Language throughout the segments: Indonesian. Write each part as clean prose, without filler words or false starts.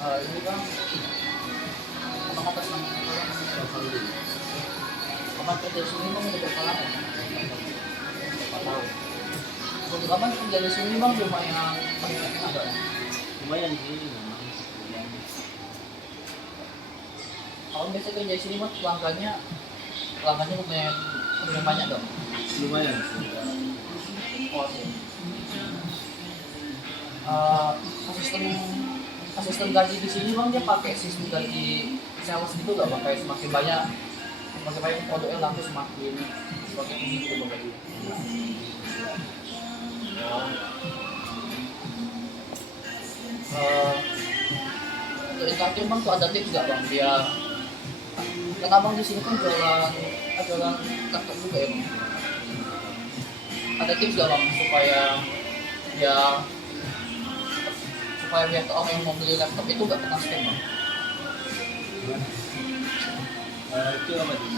Ini kan abang atas nama orang abang kerja di sini bang udah berapa lama? Berapa tahun? Untuk abang kerja di sini bang lumayan ada. Lumayan sih memang sebulan. Kalau biasa kerja di sini bang pelanggannya lumayan banyak dong. Lumayan sih. Oh, asisten asisten gaji di sini bang dia pakai sistem gaji sales gitu nggak bang, kayak semakin banyak produknya laku semakin tinggi gitu bang gaji. Untuk terakhir bang tuh ada tips nggak bang biar kan abang di sini kan jualan laptop juga ya bang. Ada tips nggak bang supaya biar orang yang mau beli laptop itu nggak kena scam bang? Itu apa sih?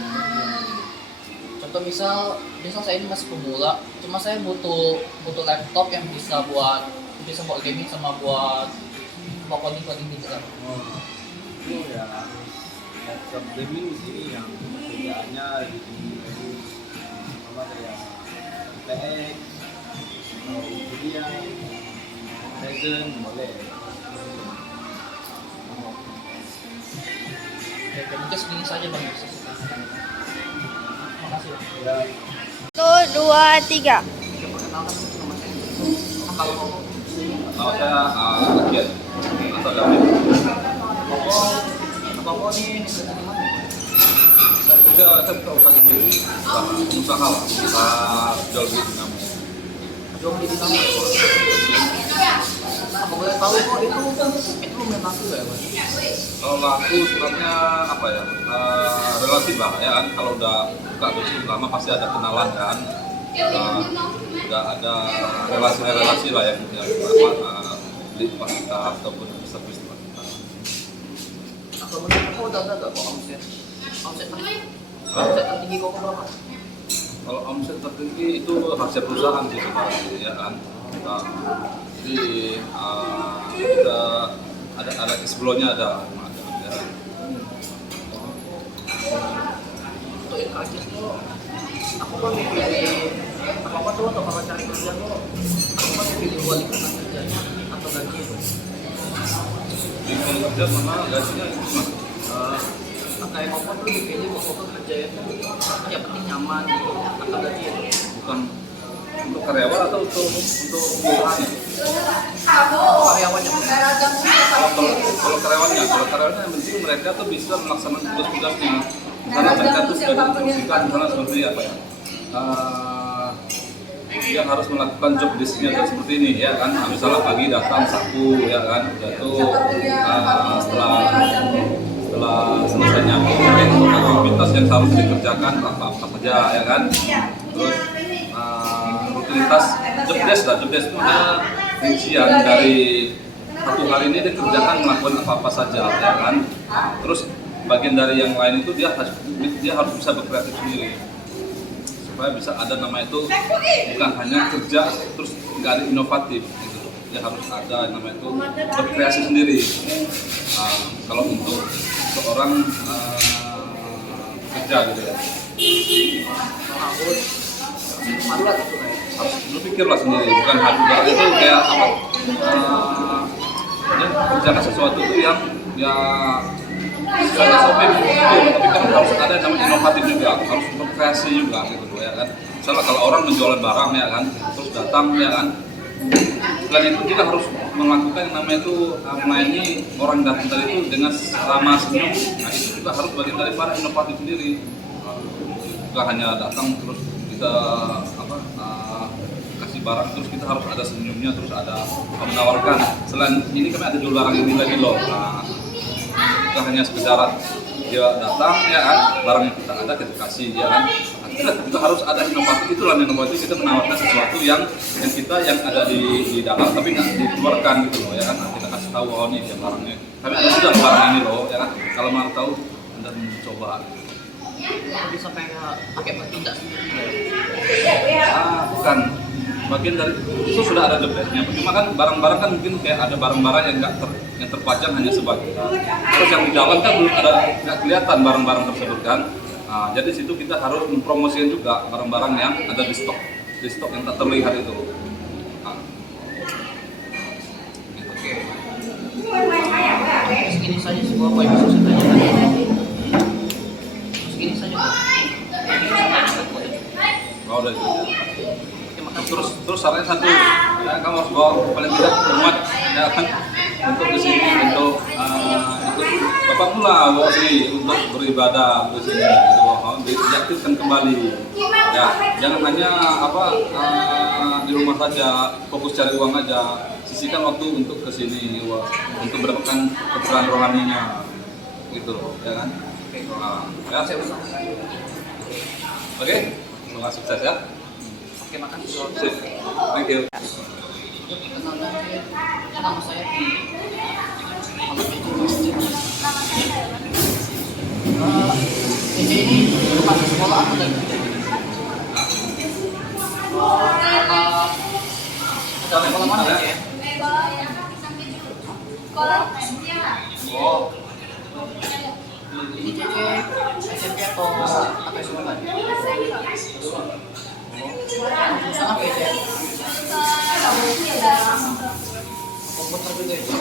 Contoh misal saya ini masih pemula, cuma saya butuh laptop yang bisa buat gaming sama buat coding gitu kan. Oh, itu ya laptop gaming di sini yang kerjaannya di apa kayak TX atau Nvidia, Ryzen boleh. Ya mungkin segini saja bang. Makasih bang. Ya, 1, 2, 3. Kalau mau Nama saya Akhir atau David. Bapak nih kerja di mana? Saya buka usaha sendiri, pengusaha lah, usaha jual beli dinamo. Jual beli di sana. Apa boleh tahu kok itu memang tuh ya bang? Kalau laku sebenarnya apa ya, relatif lah ya kan. Kalau udah buka bisnis lama pasti ada kenalan kan, udah ada relasi-relasi lah yang beli tempat kita ataupun servis tempat kita. Kalau menurut aku udah ada nggak kok omset tertinggi kok berapa? Kalau omset tertinggi itu hasil perusahaan sih sebenarnya ya kan. Jadi kita ada sebelumnya ada ya. Untuk yang terakhir tuh aku kan pilih apa tuh untuk kalau cari kerja tuh aku kan pilih dua lingkungan kerjanya atau gaji itu. Di kerja mana gajinya itu mas? Kayak mau tuh dipilih mau kerja itu yang penting nyaman gitu atau gaji itu. Bukan untuk karyawan atau untuk perusahaan? Karyawannya. Kalau karyawannya yang penting mereka tuh bisa melaksanakan tugas-tugasnya. Misalnya mereka tuh sudah diinstruksikan misalnya seperti apa ya? Dia harus melakukan job desk-nya tuh seperti ini ya kan. Misalnya pagi datang sapu ya kan, jatuh setelah selesai nyambung mungkin aktivitas yang harus dikerjakan apa saja ya kan. Terus rutinitas job desk itu ada rincian dari satu hari ini dia kerjakan melakukan apa saja ya kan. Terus bagian dari yang lain itu dia harus bisa berkreatif sendiri supaya bisa ada nama itu bukan hanya kerja terus nggak ada inovatif gitu. Dia harus ada nama itu berkreasi sendiri. Kalau untuk seorang kerja gitu ya harus berpikir lah sendiri, bukan harus itu kayak apa dia kerjakan sesuatu itu yang ya sesuatu SOP gitu, tapi kan harus ada yang namanya inovatif juga, harus berkreasi juga gitu ya kan. Misalnya kalau orang menjual barang ya kan, terus datang ya kan, selain itu kita harus melakukan yang namanya itu melayani orang datang tadi itu dengan ramah senyum. Nah itu juga harus bagian daripada inovatif sendiri. Bukan hanya datang terus kita kasih barang terus kita harus ada senyumnya, terus ada menawarkan. Selain ini kami ada jual barang ini lagi loh. Bukan hanya sekedar dia datang ya kan, barang yang kita ada kita kasih ya kan. Kita harus ada inovatif, itulah inovatif, kita menawarkan sesuatu yang kita yang ada di dalam tapi nggak dikeluarkan gitu loh ya kan. Kita kasih tahu oh ini dia barangnya, tapi ada sudah barang ini loh ya kan. Kalau mau tahu Anda mencoba. Bisa pakai bertindak sendiri. Bukan bagian dari itu sudah ada job desk-nya. Cuma kan barang-barang kan mungkin kayak ada barang-barang yang yang terpajang hanya sebagian. Terus yang di dalam kan belum ada, nggak kelihatan barang-barang tersebut kan. Nah, jadi situ kita harus mempromosikan juga barang-barang yang ada di stok yang tak terlihat itu. Nah, gitu. Oke. Segini saja sih Bapak yang bisa saya tanyakan. Segini saja Pak. Kalau udah itu. Oke, makasih. Terus sarannya satu, ya, kamu harus bawa paling tidak umat ya kan untuk ke sini untuk bapak pula bawa sini untuk beribadah ke sini gitu, diaktifkan kembali ya, jangan hanya di rumah saja fokus cari uang aja, sisihkan waktu untuk ke sini untuk mendapatkan keterangan rohaninya gitu ya kan. Ya saya usaha. Oke, semoga sukses ya. Oke, makasih. Sip. Thank you. Kenalkan, nama saya Pi. Ece ini bukan sekolah aku dari kerja. Udah sekolah mana Ece? Oh. Ini Cece SMP atau SMA? Jurusan apa Ece? Komputer juga Ece?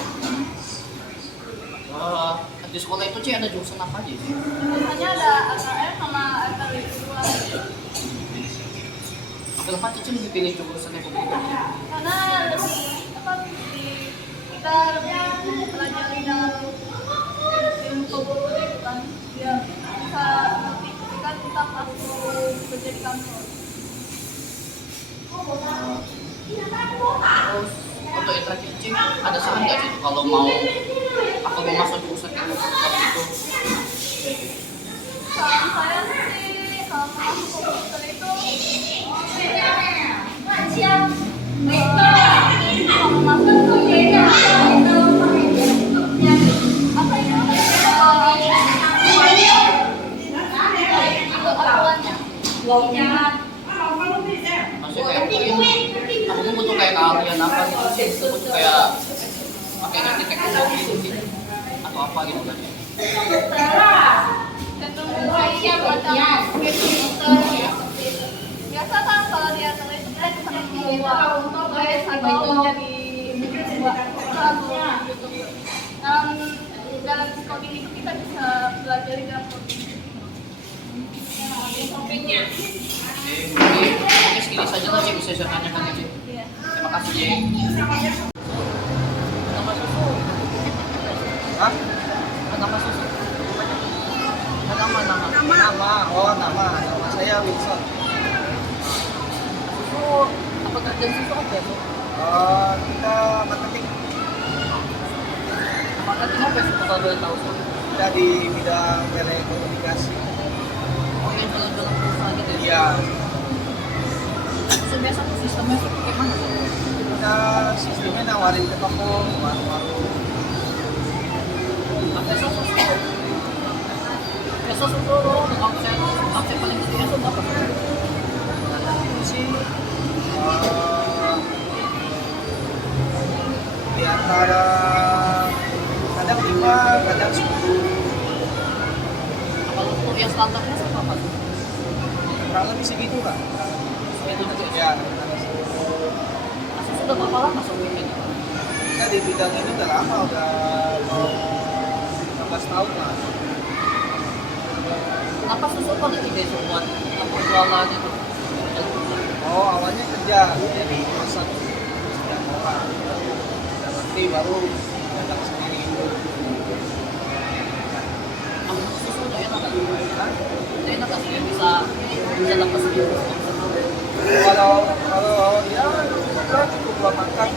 Di sekolah itu Cece ada jurusan apa aja sih? Biasanya ada AKM sama AKW kedua. Kenapa Cece lebih pilih jurusan ekonomi? Karena kita lebih mempelajari dalam ilmu komputer itu kan, ya bisa nanti ketika kita masuk kerja di kantor. Terus untuk Etra Cece ada saran nggak sih kalau mau masuk jurusan ekonomi itu? Saran saya sih kalau masuk komputer itu kalau masuk tuh kayaknya apa itu Maksudnya kayak aku butuh kayak keahlian apa gitu sih, butuh kayak pakai ngerti teknologi gitu atau apa gitu kan. teknologi yang macam komputer biasa kan kalau di atas itu kita bisa membuat guys atau menjadi dalam coding itu kita bisa belajar dalam codingnya. Oke, segini saja lah Cik, bisa saya tanyakan Cik. Terima kasih Cik. Nama susu? Hah? Nama susu? Nama. Nama saya Wilson. Susu, apa kerjaan susu apa ya? Kita marketing. Marketing apa ya susu kalau boleh tahu? Kita di bidang telekomunikasi. Oh yang jualan-jualan pulsa gitu ya? Iya. Susu biasa tuh sistemnya kayak mana sih? Kita sistemnya nawarin ke toko, warung-warung. Apa susu? Ya susu tuh omset paling gede itu berapa? Sih di antara kadang 5, kadang 10. Kalau untuk yang standarnya berapa? Kurang lebih segitu kan? Itu juga Ya, susu udah berapa lama masuk ini? kita di bidang ini udah lama, udah mau 15 tahun lah. Kenapa susu pada ide buat apa jualan itu? Oh, awalnya kerja jadi masak sedang orang. Udah ngerti baru datang sendiri. Susu udah enak kan? Udah enak kan? Dia bisa dapat sedikit. Kalau ya cukup buat makan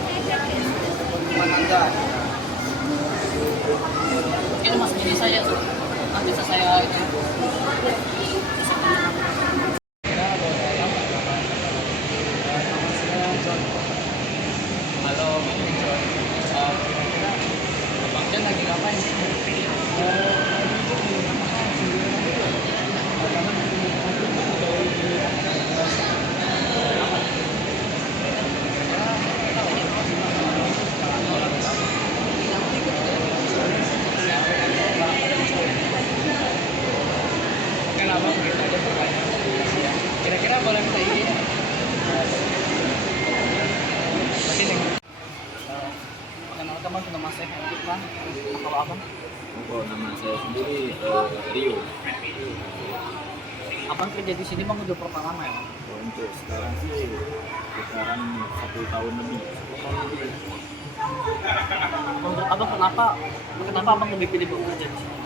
rumah tangga. Ini mas ini saya tuh. Nanti bisa saya itu. Halo, kira-kira Bang Jan lagi ngapain? Kalau abang, Oh, nama saya sendiri Rio. abang kerja di sini bang udah berapa lama ya bang? Untuk sekarang sih sekarang 1 tahun lebih. Menurut abang kenapa abang lebih pilih bekerja di sini?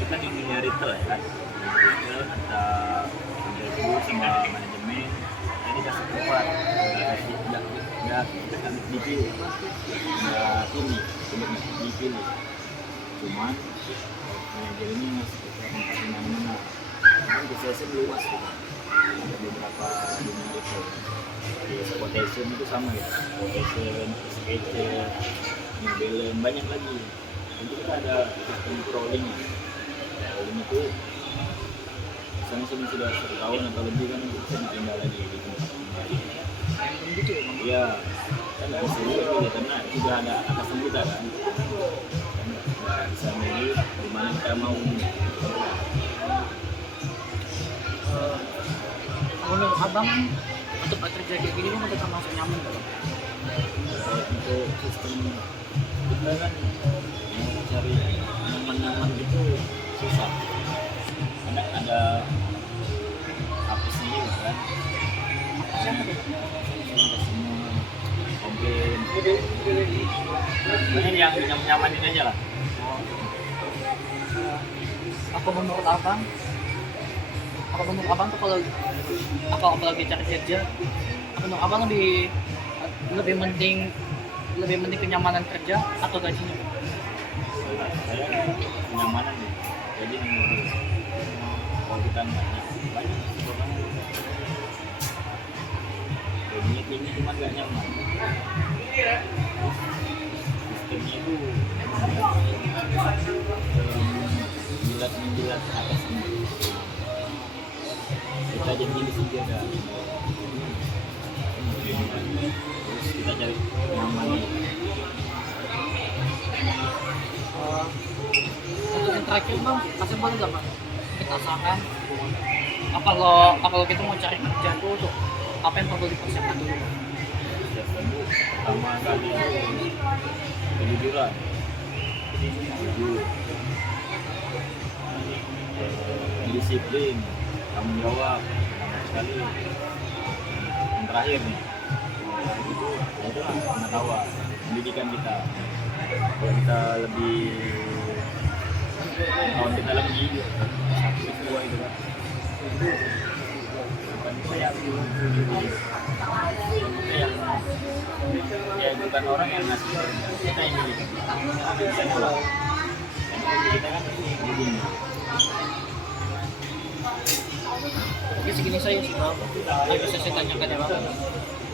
Kita di dunia retail ya kan. Retail ada interview sama manajemen. Jadi kasih tempat nggak kami dipilih, nggak ini tidak dipilih. Cuman manajer ini masih tempat di mana-mana. Kan biasanya luas gitu. Ada beberapa dunia retail. Di quotation itu sama ya. Quotation, sketcher, New Balance, banyak lagi. Jadi kita ada sistem crawling. Crawling itu misalnya sudah 1 tahun atau lebih kan kita bisa pindah lagi di tempat lain. Gitu ya bang? Iya, kan nggak bisa juga pilih karena sudah ada atasan kita kan. Nggak bisa milih di mana kita mau. Menurut abang untuk bekerja kayak gini bang udah termasuk nyaman kan? Untuk sistem kita kan mau cari nyaman-nyaman gitu susah. Karena ada apesnya juga kan. Semua komplain. Sebenarnya yang nyaman-nyamanin aja lah. Apa menurut abang tuh kalau apalagi cari kerja, apa menurut abang lebih penting kenyamanan kerja atau gajinya? Saya kenyamanan nih. Jadi kalau kita nggak banyak orang gajinya tinggi cuma nggak nyaman. Sistemnya itu menjilat atas ini. Kita jadi di sini ada. Terus kita cari nyaman. Untuk yang terakhir bang, masih boleh nggak bang kita saran kalau kita mau cari kerja tuh apa yang perlu dipersiapkan dulu? Pertama kali itu kejujuran, jujur, disiplin, tanggung jawab, sekali. Yang terakhir nih, itu pengetahuan, pendidikan kita. Kalau kita lebih tahun kita lebih 1-2 itu kan. Bukan kita yang bukan orang yang ngasih, kita yang milih. Bisa nolak. Kita kan begini. Oke, segini saya sih bang. Bisa saya tanyakan ya bang.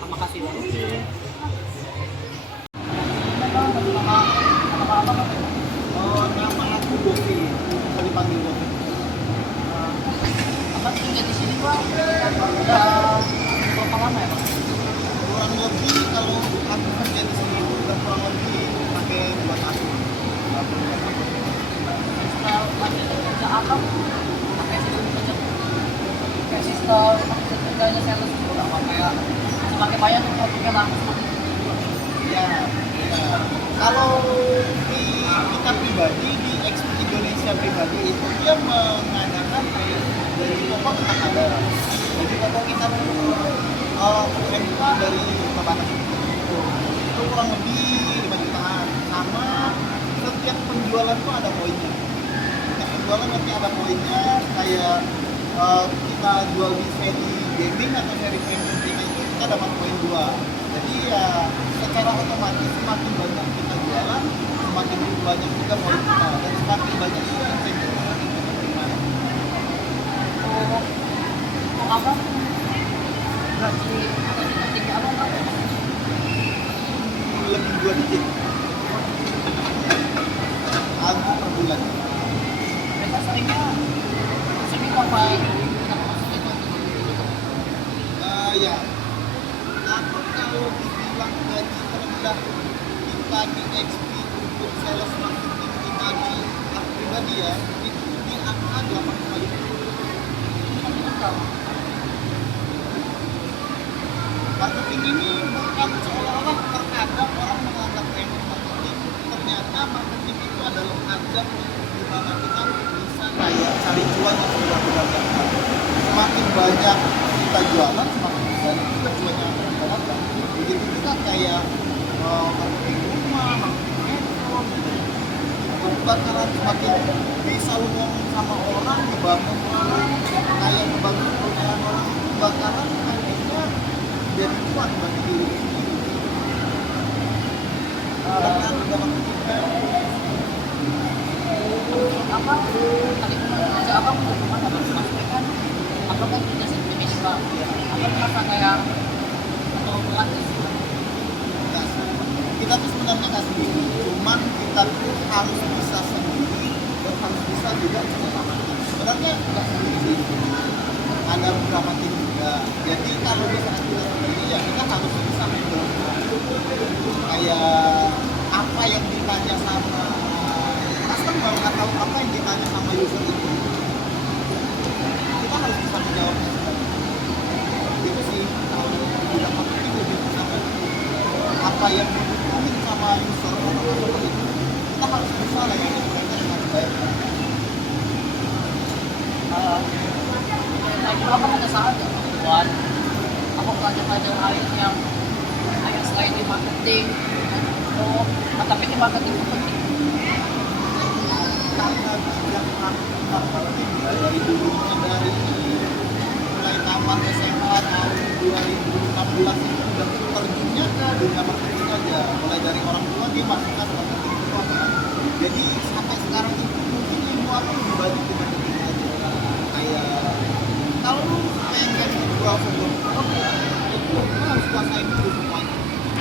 Terima kasih bang. Nama aku Bopi, bisa dipanggil Bopi. Apa kerja di sini bang? Udah berapa lama ya bang? Kurang lebih kalau aku kerja di sini udah kurang lebih pakai 2 tahun. Setelah kerja apa? Pakai sistem kerjanya sales itu apa kayak semakin banyak tuh produknya langsung. Ya, kalau di kita pribadi di XP Indonesia pribadi itu dia mengadakan dari toko tetap ada. Jadi toko kita MK dari Tabanan itu kurang lebih 5 jutaan. Sama setiap penjualan tuh ada poinnya. Setiap penjualan nanti ada poinnya kayak kita jual di seri gaming atau seri premium itu kita dapat poin 2. Jadi ya secara otomatis semakin banyak kita jualan, semakin banyak juga poin kita dan semakin banyak juga insentif yang kita terima. Oh, apa? Gaji tinggi apa bang? Lebih 2 digit. Aku per bulan. Mereka seringnya apa ini? Ya. Aku kalau dibilang gaji terendah kita di XP untuk sales marketing kita di aku pribadi ya itu di angka 8,5. Marketing ini bukan seolah-olah terkadang orang menganggap remeh marketing, dalam ajang di mana kita bisa kayak cari cuan yang benar-benar dapat. Semakin banyak kita jualan, semakin banyak juga cuan yang akan kita dapat. Begitu juga kayak marketing rumah, marketing handphone, itu bakalan semakin bisa lu ngomong sama orang, ngebangun orang, kayak ngebangun perusahaan orang, bakalan nantinya jadi cuan bagi diri lu sendiri. Dengan apa tadi aja apa cuma sama kan apa kan kita sendiri bisa apa merasa kayak atau berat sih kita tuh sebenarnya nggak sendiri, cuman kita tuh harus bisa sendiri dan harus bisa juga bersama. Sebenarnya nggak sendiri sih, ada beberapa tim juga. Jadi kalau misalnya kita sendiri ya kita harus bisa handle kayak apa yang ditanya sama customer atau apa yang ditanya sama user itu, kita harus bisa menjawabnya. Itu sih kalau tidak marketing lebih bisa apa yang dibutuhin sama user atau customer itu, kita harus bisa layani mereka dengan baik. apa ada saat ya buat apa pelajaran lain yang selain di marketing tapi di marketing itu penting Karena bidang marketing dari dulunya dari mulai tamat SMA tahun 2016 itu udah terjunnya ke dunia marketing aja, mulai dari orang tua dia masukkan marketing itu apa. Jadi sampai sekarang itu mungkin ilmu aku lebih banyak di marketing aja. Kayak kalau lu pengen jual sebuah produk itu lu harus kuasain dulu semuanya.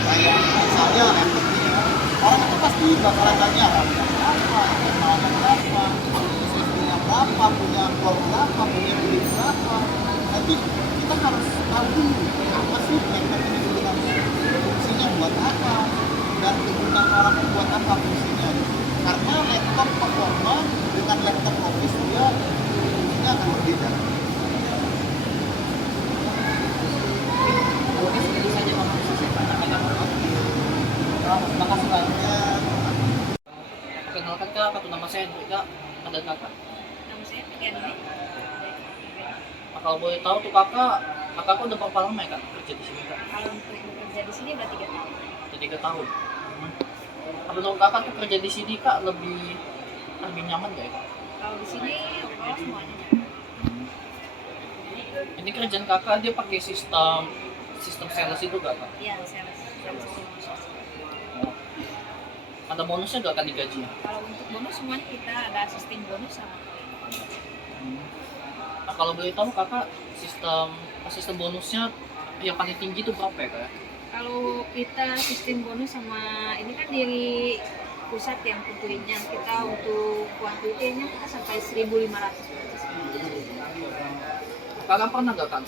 Kayak misalnya marketing, orang itu pasti bakalan tanya harga berapa, kemahalan berapa, sesuainya berapa, punya gol berapa, punya duit berapa. Nanti kita harus tahu dulu apa sih laptop ini sebenarnya, fungsinya buat apa, dan kebutuhan orang itu buat apa fungsinya. Karena laptop performa dengan laptop office dia fungsinya akan berbeda. oke segini saja Bapak terima kasih Pak perkenalkan Kak, kartu nama saya Hendrik Kak, ada Kakak. Nama saya Tiani. Kalau boleh tahu tuh kakak udah berapa lama ya Kak kerja di sini Kak? Kalau untuk bekerja di sini udah 3 tahun. Udah 3 tahun. Menurut Kakak tuh kerja di sini Kak lebih nyaman gak ya Kak? Kalau di sini overall semuanya. Ini kerjaan Kakak dia pakai sistem sales itu gak Kak? Iya, sales. Ada bonusnya gak Kak di gajinya? Kalau untuk bonus semuanya kita ada sistem bonus sama. Nah, kalau boleh tahu Kakak sistem bonusnya yang paling tinggi itu berapa ya Kak? Kalau kita sistem bonus sama ini kan dari pusat yang tentunya kita untuk kuantitinya kita sampai 1.500. Kakak pernah gak Kak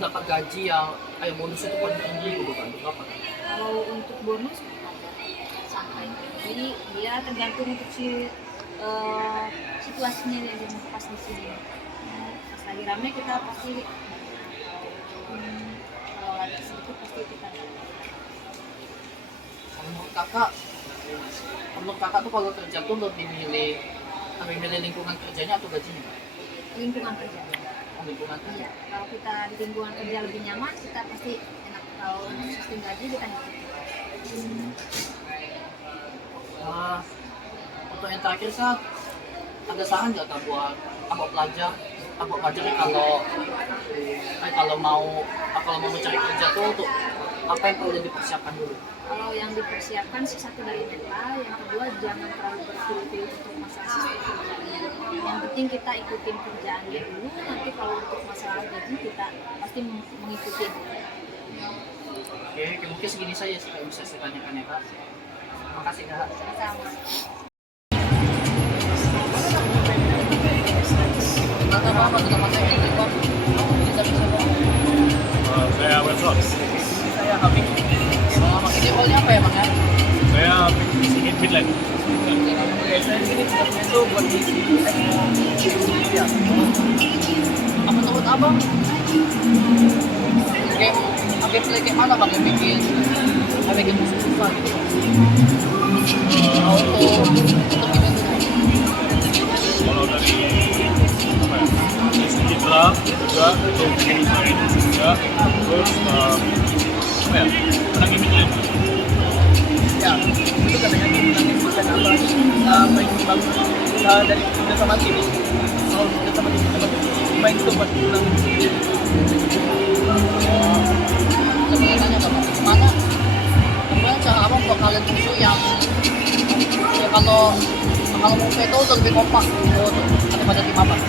dapat gaji yang bonus itu paling tinggi gitu kan? Berapa? Kalau untuk bonus sampai, jadi dia tergantung untuk situasinya yang pas di sini. Pas lagi rame kita pasti kalau ada sedikit pasti kita dapat. Menurut kakak tuh kalau kerja tuh lebih milih lingkungan kerjanya atau gajinya Kak? Lingkungan kerja. Lingkungan kerja. Iya, kalau kita di lingkungan kerja lebih nyaman, kita pasti enak. Kalau untuk sistem gaji kita ngikutin. Untuk yang terakhir Kak, ada saran nggak Kak buat pelajar nih kalau mau mencari kerja tuh untuk apa yang perlu dipersiapkan dulu? Kalau yang dipersiapkan sih satu dari mental, yang kedua jangan terlalu berpikir untuk masalah sistem kerjanya. Yang penting kita ikutin kerjaan dia dulu, nanti kalau untuk masalah gaji kita pasti mengikuti. Oke, mungkin segini saja sih Kak bisa saya tanyakan ya Kak. Terima kasih Kak. Sama. Kata apa nama saya Hendrik Pak. Saya Websox. Saya Habib. Ini role-nya apa ya Bang ya? Saya sedikit midland. Oke, saya di sini tugasnya itu buat di ya. Apa menurut Abang? Game mana Bang yang bikin susah gitu? Untuk bagus dari kerja sama tim. Kalau kerja sama tim kita main itu buat menang. Sebenarnya tanya Bapak, gimana cara abang buat kalian musuh yang ya kalau mau veto udah lebih kompak gitu daripada tim abang.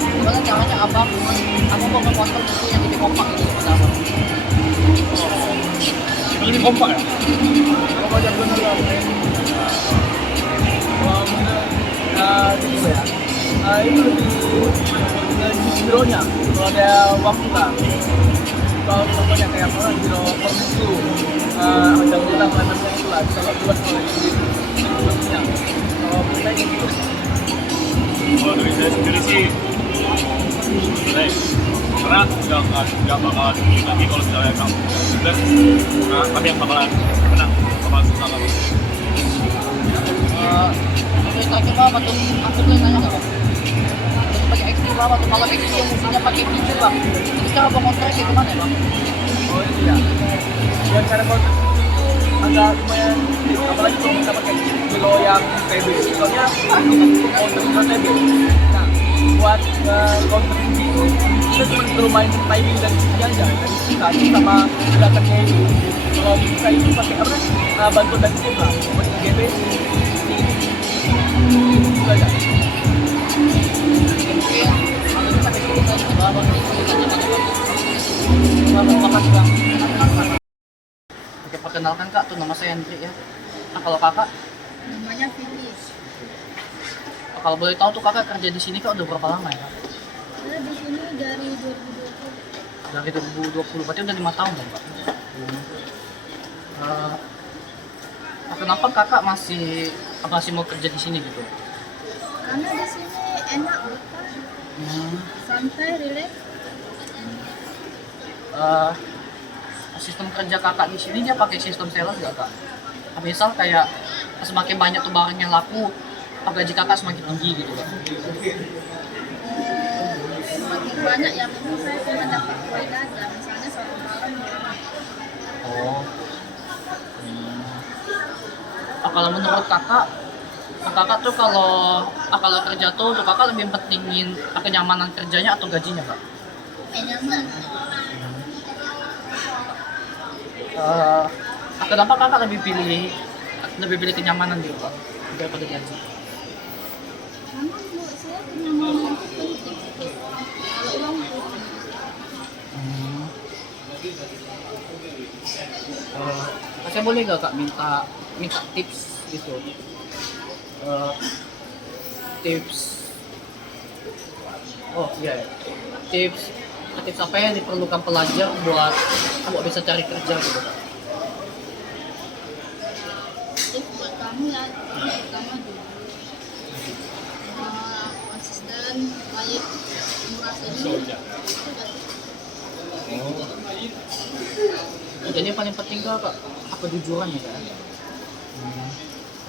Gimana caranya abang mau nge-counter musuh yang lebih kompak gitu daripada abang? Lebih kompak ya? Kalau yang benar lah. Gitu ya. Itu lebih hero-nya. Kalau ada waktu lah. Kalau contohnya kayak apa? Hero permusuh. Ada ulang lanasnya itu lah. Kalau buat kalau itu. Kalau kita gitu. Kalau dari saya sendiri sih, karena nggak bakalan lagi kalau misalnya kamu sukses, nah kami yang bakalan menang, bakalan susah kalau Terus terakhir Bapak tuh, aku boleh nanya nggak Bang? Terus pakai XP Bapak tuh, kalau XP yang musuhnya pakai feature Bang, itu cara pengontrolnya kayak gimana ya Bang? Oh iya. Ya cara counter agak lumayan, apalagi kalau kita pakai hero yang TB. Soalnya counter hero TB. Nah, buat counter ini kita cuma perlu main timing dari sisi aja, dari sisi sama gerakannya itu. Kalau bisa itu pakai apa? Bantuan dari tim lah, buat GB. Itu aja. Mungkin ini pakai kita coba Bang, kita tanya Bang. Makasih Bang. Oke, perkenalkan Kak, tuh nama saya Hendrik ya. Nah kalau Kakak, Namanya Filis. kalau boleh tahu tuh Kakak kerja di sini Kak udah berapa lama ya Kak? Saya di sini dari 2020. Dari 2020, berarti udah 5 tahun dong Kak? Kenapa Kakak masih mau kerja di sini gitu? Karena di sini enak betah, santai, rileks. Sistem kerja Kakak di sini dia pakai sistem sales nggak Kak? Misal kayak semakin banyak tuh barang yang laku, gaji Kakak semakin tinggi gitu Kak? Semakin banyak yang memang saya cuma dapat poin aja, misalnya satu malam. Oh. Kalau menurut Kakak tuh kalau kerja tuh untuk Kakak lebih pentingin kenyamanan kerjanya atau gajinya Kak? Nyaman. Kenapa Kakak lebih pilih kenyamanan gitu Kak daripada gaji? Karena menurut saya kenyamanan itu penting. Kalau uang penting. Saya boleh gak Kak minta tips gitu? Tips. Oh iya. Tips apa yang diperlukan pelajar buat bisa cari kerja gitu Kak? Tips buat kamu ya, pertama dulu konsisten, baik, merasa ini. Jadi yang paling penting Kak, kejujuran ya Kak?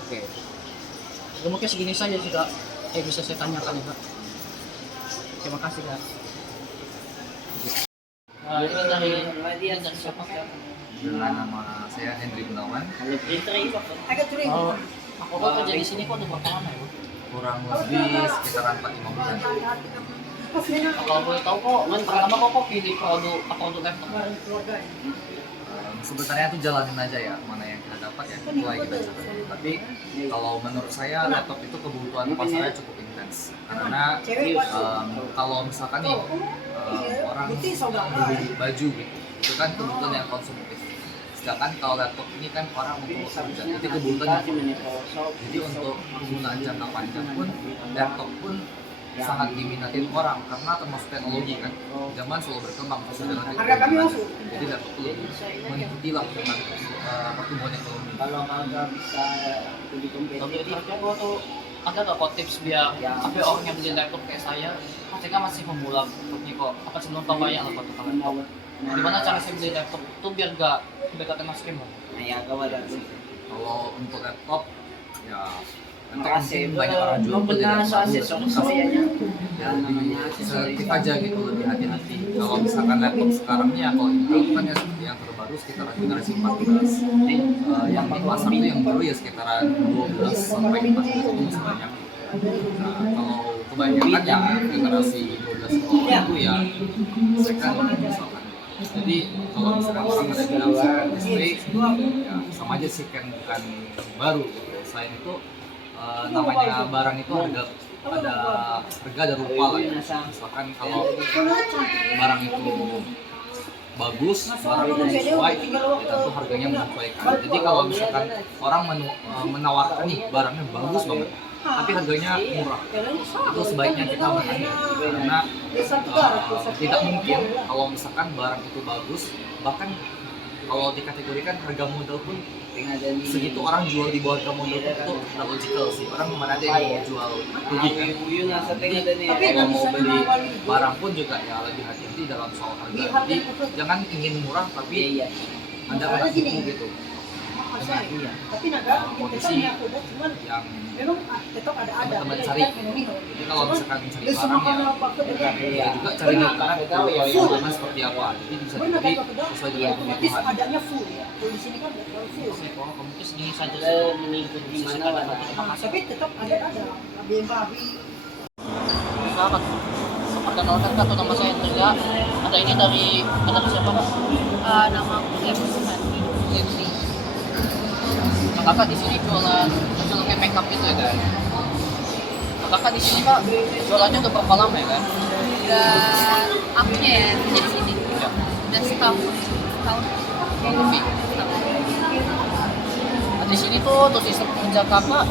Oke. Ya, mungkin segini saja sih Kak, bisa saya tanyakan ya Kak. Terima kasih Kak. Ini dari siapa Kak? Dengan nama saya Hendri Gunawan, Oh, aku kok kerja di sini kok udah berapa lama ya? kurang lebih sekitaran 4-5 bulan. Kalau boleh tahu kok, pertama kok pilih produk laptop? Sebenarnya tuh jalanin aja ya, mana yang kita dapat ya sesuai kita jalanin. Tapi kalau menurut saya laptop itu kebutuhan pasarnya cukup intens. Karena kalau misalkan nih orang beli baju gitu, itu kan kebutuhan yang konsumtif. Sedangkan kalau laptop ini kan orang untuk bekerja, itu kebutuhan yang jadi untuk penggunaan jangka panjang pun laptop pun sangat diminatin orang karena termasuk teknologi kan zaman selalu berkembang sesuai dengan teknologi. Jadi laptop itu lebih mengikuti lah dengan pertumbuhan ekonomi. Kalau nggak bisa lebih terakhir gua tuh ada nggak kok tips biar apa orang yang beli laptop kayak saya ketika masih pemula seperti kok apa sebelum tahu banyak lah kok tentang laptop. Gimana cara saya beli laptop tuh biar gak kena scam lah? Kalau untuk laptop ya nanti mungkin banyak orang jual beli laptop ya lebih selektif aja gitu, lebih hati-hati. Kalau misalkan laptop sekarang nih ya kalau Intel kan ya seperti yang terbaru baru sekitaran generasi 14. Yang dipasang itu yang baru ya sekitaran 12 sampai 14 itu masih banyak. Nah, kalau kebanyakan ya generasi 12 ke bawah itu ya second misalkan. Jadi kalau misalkan orang ada bilang second display, ya sama aja second bukan baru gitu. Selain itu namanya barang itu ada harga ada rupa lah ya. Misalkan kalau barang itu bagus, barang itu sesuai, ya tentu harganya menyesuaikan. Jadi kalau misalkan orang menawarkan nih barangnya bagus banget, tapi harganya murah, itu sebaiknya kita bertanya karena tidak mungkin kalau misalkan barang itu bagus, bahkan kalau dikategorikan harga modal pun segitu orang jual di bawah harga modal itu tidak logical sih. Orang mana ada yang mau jual rugi kan? Jadi kalau mau beli barang pun juga ya lebih hati-hati dalam soal harga. Jadi jangan ingin murah tapi Anda kena tipu gitu. Dengan kondisi yang teman-teman cari. Jadi kalau misalkan cari barang ya juga cari makanan itu yang mana seperti apa. Jadi bisa dibeli sesuai dengan kebutuhan. Kamu tuh segini saja mengikut di mana tapi tetap ada sahabat perkenalkan Kak, atau nama saya Hendra. Ada ini dari siapa Kak? Nama aku Emsi. Kakak di sini jualan kayak makeup gitu ya kan? Kakak di sini Kak jualannya udah berapa lama ya kan? Dan akunya ya kerja di sini. Ya. Dan setahun Lebih. Nah, di sini tuh sistem kerja kakak,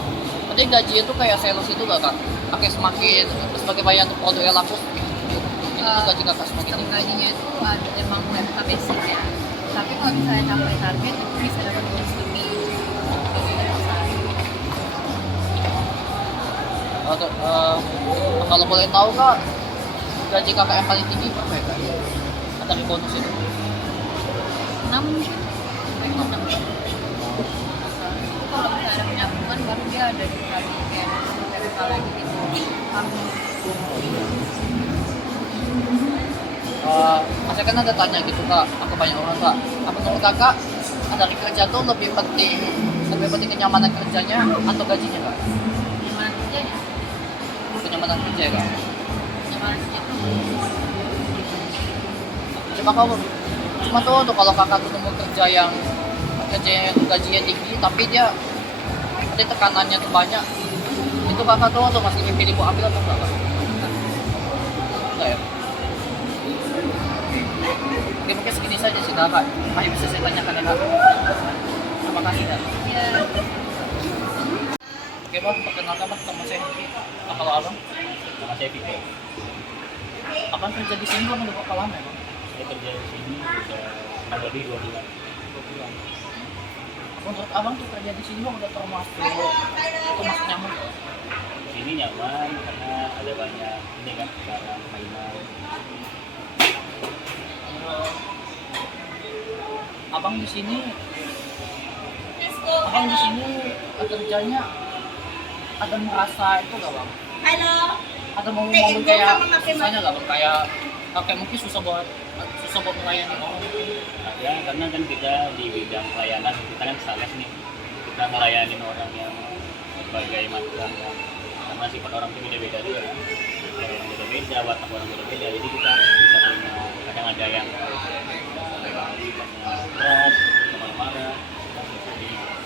ada gajinya tuh kayak sales itu gak Kak? Pakai semakin sebagai bagian untuk produk yang laku, itu gaji kakak semakin tinggi. gajinya itu ada emang WFH basic ya. Tapi kalau misalnya capai target itu bisa dapat bonus lebih. Kalau boleh tahu Kak, gaji kakak yang paling tinggi berapa ya Kak? Ada di bonus itu? 6 mungkin. Kalau misalnya ada penyambungan baru dia ada dikali kayak kalau gitu. Saya kan ada tanya gitu Kak, aku banyak orang Kak. Apa menurut kakak dari kerja tuh lebih penting kenyamanan kerjanya atau gajinya Kak? Gimana kerjanya? Kenyamanan kerja ya Kak. Gimana kerja itu? Cuma tuh kalau kakak tuh nemu kerja yang gajinya tinggi tapi dia ada tekanannya tuh banyak, itu kakak tuh masih pilih mau ambil atau enggak Kak? Enggak ya? Oke, mungkin segini saja sih kakak, masih bisa saya tanyakan ya Kak. Terima kasih Kak. Ya, Oke Bang, perkenalkan Bang, sama saya Henry. Kalau abang, Nama saya Vito. abang kerja di sini Bang udah berapa lama ya Bang? Saya kerja di sini udah kurang lebih 2 bulan. 2 bulan. Menurut abang tuh kerja di sini Bang udah termasuk nyaman Bang? Di sini nyaman karena ada banyak ini kan barang mainan. Abang di sini kerjanya ada merasa itu gak Bang? Ada mau kayak susahnya gak Bang? Kayak mungkin susah buat melayani orang mungkin. Nah, ya karena kan kita di bidang pelayanan kita kan sales nih, kita melayani orang yang berbagai macam karena sifat orang itu beda-beda juga kan. Orang beda-beda, watak orang beda-beda, jadi kita bisa punya kadang ada yang sifatnya keras, marah-marah,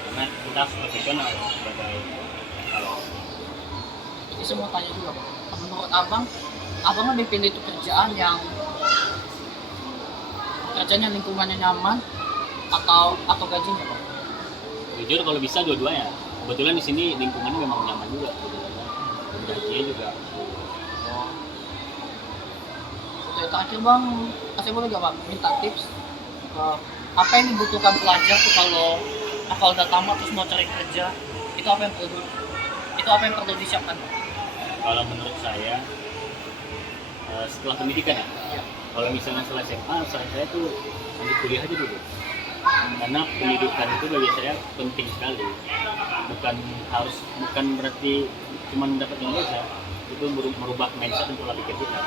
karena kita harus profesional sebagai kalau Jadi saya mau tanya juga Bang, menurut abang lebih pilih itu kerjaan yang kerjanya lingkungannya nyaman atau gajinya Bang? jujur kalau bisa dua-duanya. Kebetulan di sini lingkungannya memang nyaman juga, gajinya juga. Untuk yang terakhir Bang, saya boleh gak Bang minta tips apa yang dibutuhkan pelajar tuh kalau udah tamat terus mau cari kerja, itu apa yang perlu disiapkan Bang? Kalau menurut saya setelah pendidikan ya, kalau misalnya setelah SMA, saya tuh lanjut kuliah aja dulu, karena pendidikan itu bagi saya penting sekali. Bukan berarti cuma dapat nilai saja, itu merubah mindset dan pola pikir kita,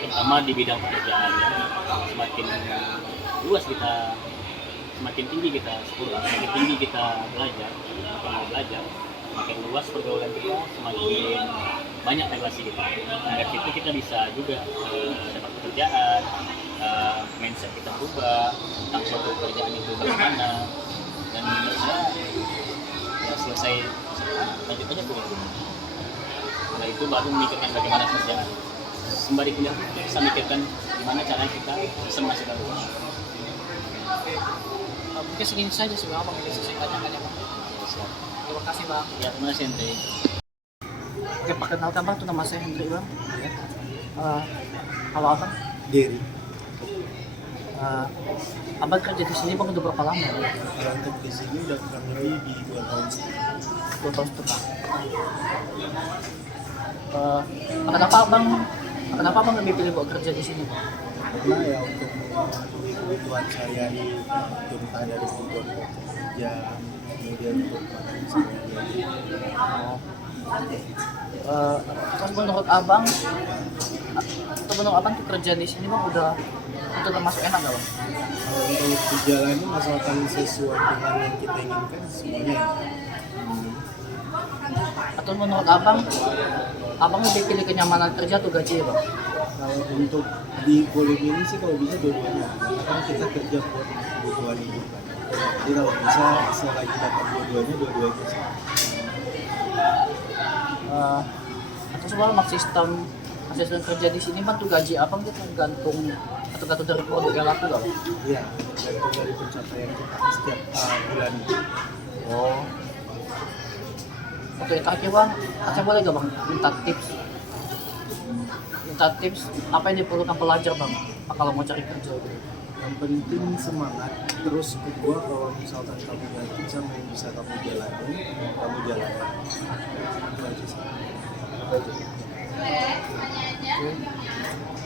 terutama di bidang pekerjaannya. Semakin luas kita semakin tinggi kita sekolah, semakin tinggi kita belajar, semakin mau belajar, semakin luas pergaulan kita, semakin banyak relasi kita. Nah dari situ kita bisa juga dapat pekerjaan, mindset kita berubah tentang suatu pekerjaan itu bagaimana, dan menurut saya ya selesai lanjut aja kuliah. Setelah itu baru memikirkan bagaimana kerja. Sembari kuliah kita bisa mikirkan gimana caranya kita bisa menghasilkan uang. Mungkin segini saja sih Bang, bisa saya tanyakan ya Bang. Terima kasih Bang. Ya terima kasih Andre. Oke, perkenalkan Bang, itu nama saya Hendrik Bang. Halo Abang. Gary. Abang kerja di sini Bang udah berapa lama? Kalau untuk di sini udah kurang lebih di 2 tahun setengah. 2 tahun setengah. Kenapa Abang lebih pilih buat kerja di sini Bang? Karena ya untuk kebutuhan sehari-hari, entah dari kebutuhan kerja, kemudian untuk makan sehari-hari. Terus menurut Abang tuh kerja di sini Bang udah termasuk enak nggak Bang? Kalau untuk dijalani asalkan sesuai dengan yang kita inginkan semuanya enak. Atau menurut Abang lebih pilih kenyamanan kerja atau gaji ya Bang? Kalau untuk di volume ini sih kalau bisa dua-duanya, karena kan kita kerja buat kebutuhan hidup kan. Jadi kalau bisa selagi dapat dua-duanya sih. Atau soal sistem kerja di sini Bang tuh gaji Abang itu tergantung dari produk yang laku nggak Bang? Iya, tergantung dari pencapaian kita setiap bulan. Oh. Oke, terakhir Bang, saya boleh nggak Bang minta tips apa yang diperlukan pelajar Bang kalau mau cari kerja gitu? Yang penting semangat. Terus kedua, kalau misalkan kamu yakin sama yang bisa kamu jalani. Itu aja sih. Oke.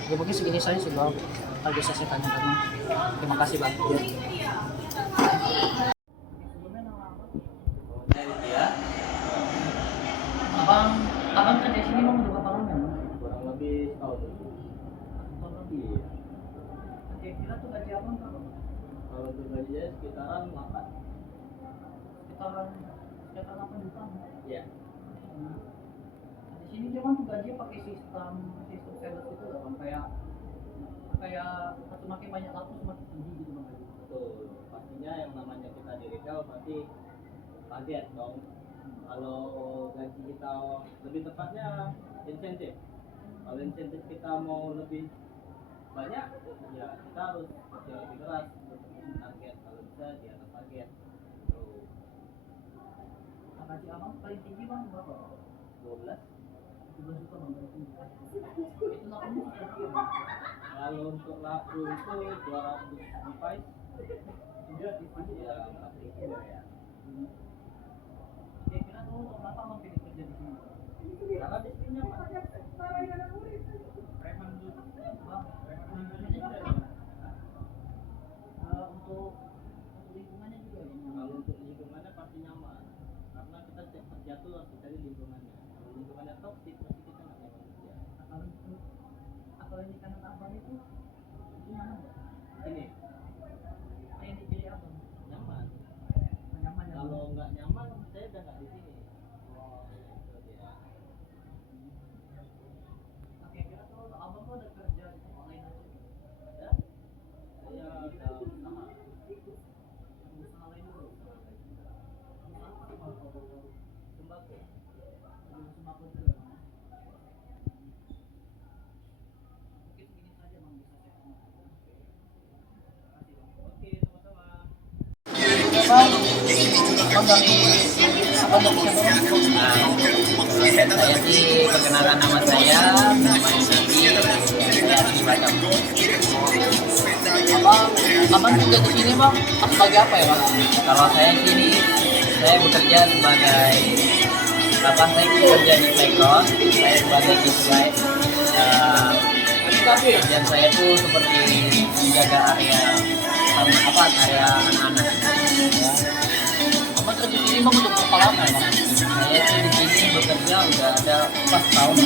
Ya mungkin segini saja sih Bang. Tadi saya tanyakan Bang. Terima kasih Bang. Ya. Abang kerja sini Bang udah berapa lama Bang? Kurang lebih setahun. Tahun lebih. Kira-kira tuh gaji Abang berapa? Kalau untuk gajinya sekitaran 8. Sekitaran 8 juta. Iya. Di sini dia Bang tuh gaji pakai sistem sales itu lah Bang, kayak semakin banyak laku semakin tinggi gitu Bang. Betul. Pastinya yang namanya kita di retail pasti target dong. Kalau gaji kita lebih tepatnya insentif. Kalau insentif kita mau lebih banyak, ya kita harus kerja lebih keras untuk target. Kalau bisa di atas target. Gaji Abang paling tinggi Bang berapa? 12. 12 juta Bang paling tinggi. Itu lakunya seperti apa? Kalau untuk laku itu 200 device. Ya 4.000 ya. Kira-kira tuh kenapa Bang pilih kerja di sini? Karena di sini nyaman. Untuk lingkungannya juga ya. Kalau untuk lingkungannya pasti nyaman. Karena kita setiap kerja tuh harus cari lingkungannya. Kalau lingkungannya toksik pasti kita nggak nyaman kerja. Kalau ini kanan Abang itu nyaman nggak? Ini Yang dipilih Abang nyaman. nyaman ya. Kalau nggak nyaman saya udah nggak di sini. Itu dia. Oke, kira tuh Abang tuh ada kerja di online aja. Ada. Saya ada usaha. Usaha lain juga. Usaha apa Bang? Sembako. Sembako juga. Mungkin begini saja Bang bisa saya tanyakan. Oke, sama-sama. Bang, Abang dari Saya sih perkenalkan nama saya Siti, saya di Batam. Abang kerja di sini Bang, sebagai apa ya Bang? Kalau saya sini, saya bekerja sebagai saya bekerja di playground, saya sebagai kids guide. Kerjaan saya itu seperti menjaga area area anak-anak. Ya. Abang kerja di sini Bang untuk berapa lama ya Bang? Saya sih di sini bekerja udah ada 4 tahun.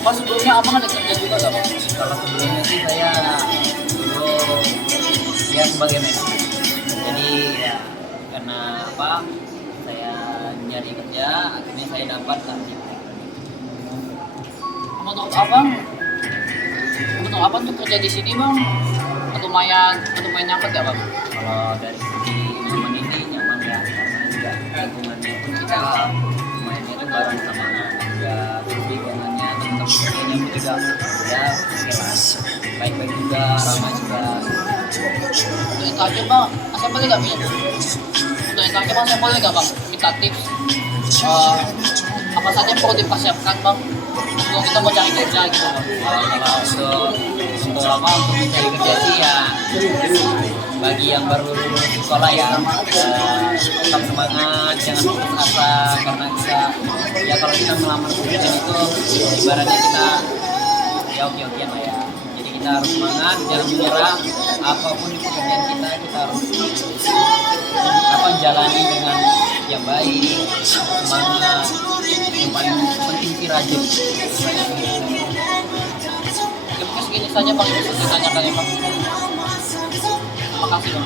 Apa sebelumnya Abang ada kerja juga nggak Bang? Kalau sebelumnya sih saya dulu ya sebagai mentor. Jadi ya karena apa saya nyari kerja akhirnya saya dapat lah di Menurut abang tuh kerja di sini bang lumayan nyaman ya bang? kalau dari segi nyaman ini nyaman ya karena juga lingkungannya pun kita mainnya itu bareng sama juga lingkungannya tetap kerjanya pun juga ya oke lah baik-baik juga ramai juga. Untuk itu aja bang, saya boleh nggak minta? Untuk itu aja bang, saya boleh nggak bang minta tips apa saja yang perlu dipersiapkan bang sebelum kita mau cari kerja gitu bang? Kalau untuk apa untuk mencari kerja sih ya bagi yang baru lulus sekolah ya tetap semangat jangan putus asa karena kita ya kalau kita melamar pekerjaan itu ibaratnya kita ya oke-okean lah ya jadi kita harus semangat jangan menyerah apapun di pekerjaan kita harus apa jalani dengan yang baik semangat yang paling penting sih rajin. Ya, mungkin segini saja bang yang bisa saya tanyakan ya bang. Terima kasih bang.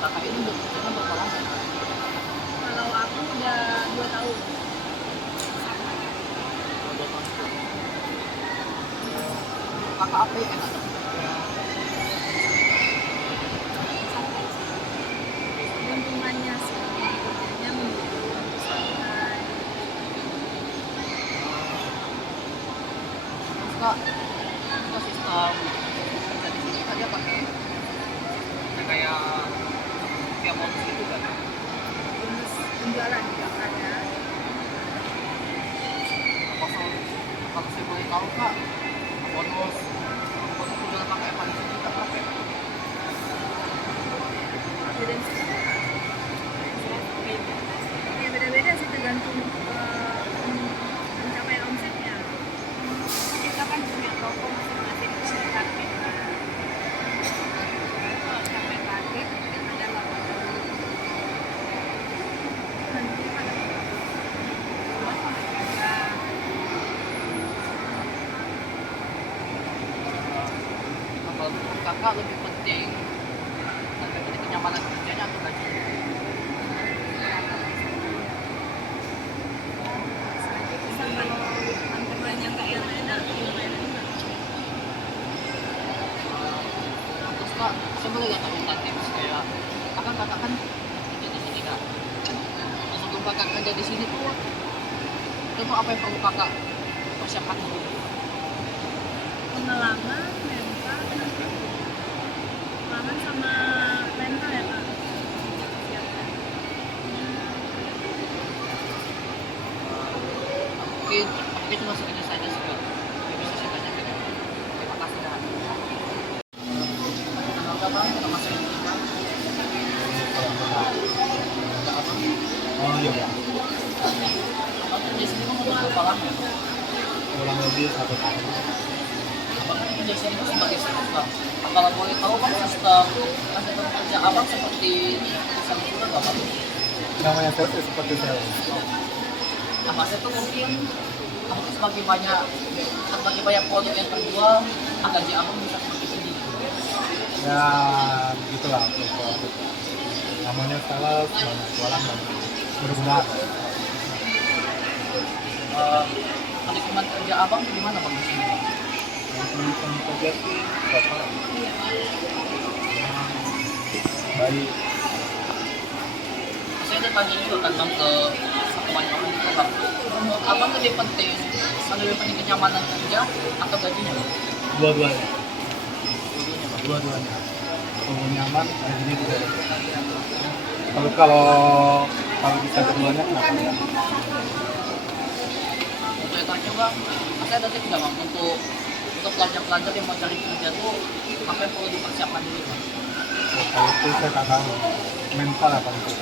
Kakak ini udah kerjanya berapa lama? Kalau aku udah 2 tahun. Kakak apa yang enak? Lingkungannya sih, kerjanya mendukung, santai. Kak, kita sistem kerja di sini kan dia pakai kayak bonus itu kan? Bonus penjualan juga ada. Kalau saya boleh tahu kak, bonus penjualan pakai apa di sini kak pakai? Dan ya beda-beda sih tergantung pencapaian omsetnya. Kita kan punya toko masing-masing punya target. Kalau capai target mungkin ada 8 nanti ada 2 sampai 3. Kalau menurut kakak lebih penting kenyamanan kerjanya atau gaji? Sama kantoran yang nggak enak lumayan enak. Terus kak, saya boleh nggak minta tips kayak kakak kan kerja di sini kak. Nah, sebelum kakak kerja di sini tuh, itu apa yang perlu kakak persiapkan dulu? Pengalaman, sama mental ya Kak. Siapkan. Mungkin cuma segini saja sih kak. Yang bisa saya tanyakan. Terima kasih kak. Kenapa bang? Nama saya Dika. Oh iya ya. Abang kerja sini kan udah berapa lama ya? Kurang lebih 1 tahun. Abang kan kerja sini kan sebagai sales bang. Kalau boleh tahu bang sistem kerja abang seperti sales juga nggak bang? Namanya sales ya seperti sales. Nah, saya tuh mungkin semakin banyak produk yang terjual, gaji abang bisa semakin tinggi. Ya begitulah itu. Namanya sales, banyak jualan dan berguna. Lingkungan kerja abang gimana bang di sini? Lingkungan kerja sih berapa? Baik. Saya ada tanya juga kan bang ke satuan orang itu bang. Menurut abang lebih penting kenyamanan kerja atau gajinya bang? Dua-duanya. Gajinya bang. Dua-duanya. Kalau nyaman, gajinya juga. Kalau bisa keduanya kenapa enggak? Untuk itu aja bang, saya ada tips nggak bang untuk pelajar-pelajar yang mau cari kerja tuh apa yang perlu dipersiapkan dulu bang? Kalau itu saya tak tahu. Mental apa itu?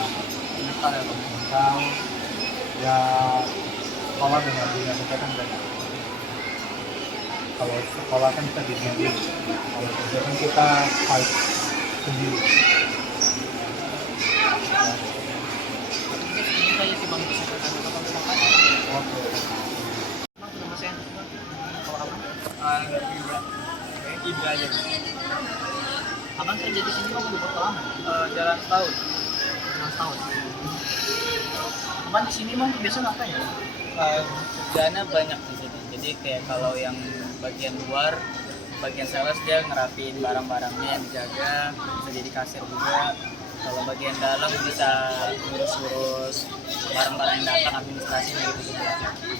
Mental ya bang. Mental ya sekolah dengan dunia kerja kan beda. Kalau sekolah kan kita dibimbing, kalau kerja kan kita fight sendiri. Ini kayak si Bang bisa katakan apa misalkan. Oke. Emang nama saya kalau abang? Ibra aja. Abang kerja di sini udah berapa lama? Jalan setahun. Cuma setahun. Abang di sini emang biasa ngapain ya? Kerjaannya banyak di sini. Jadi kayak kalau yang bagian luar, bagian sales dia ngerapiin barang-barangnya yang dijaga, bisa jadi kasir juga. Kalau bagian dalam bisa ngurus-ngurus barang-barang yang datang, administrasinya gitu.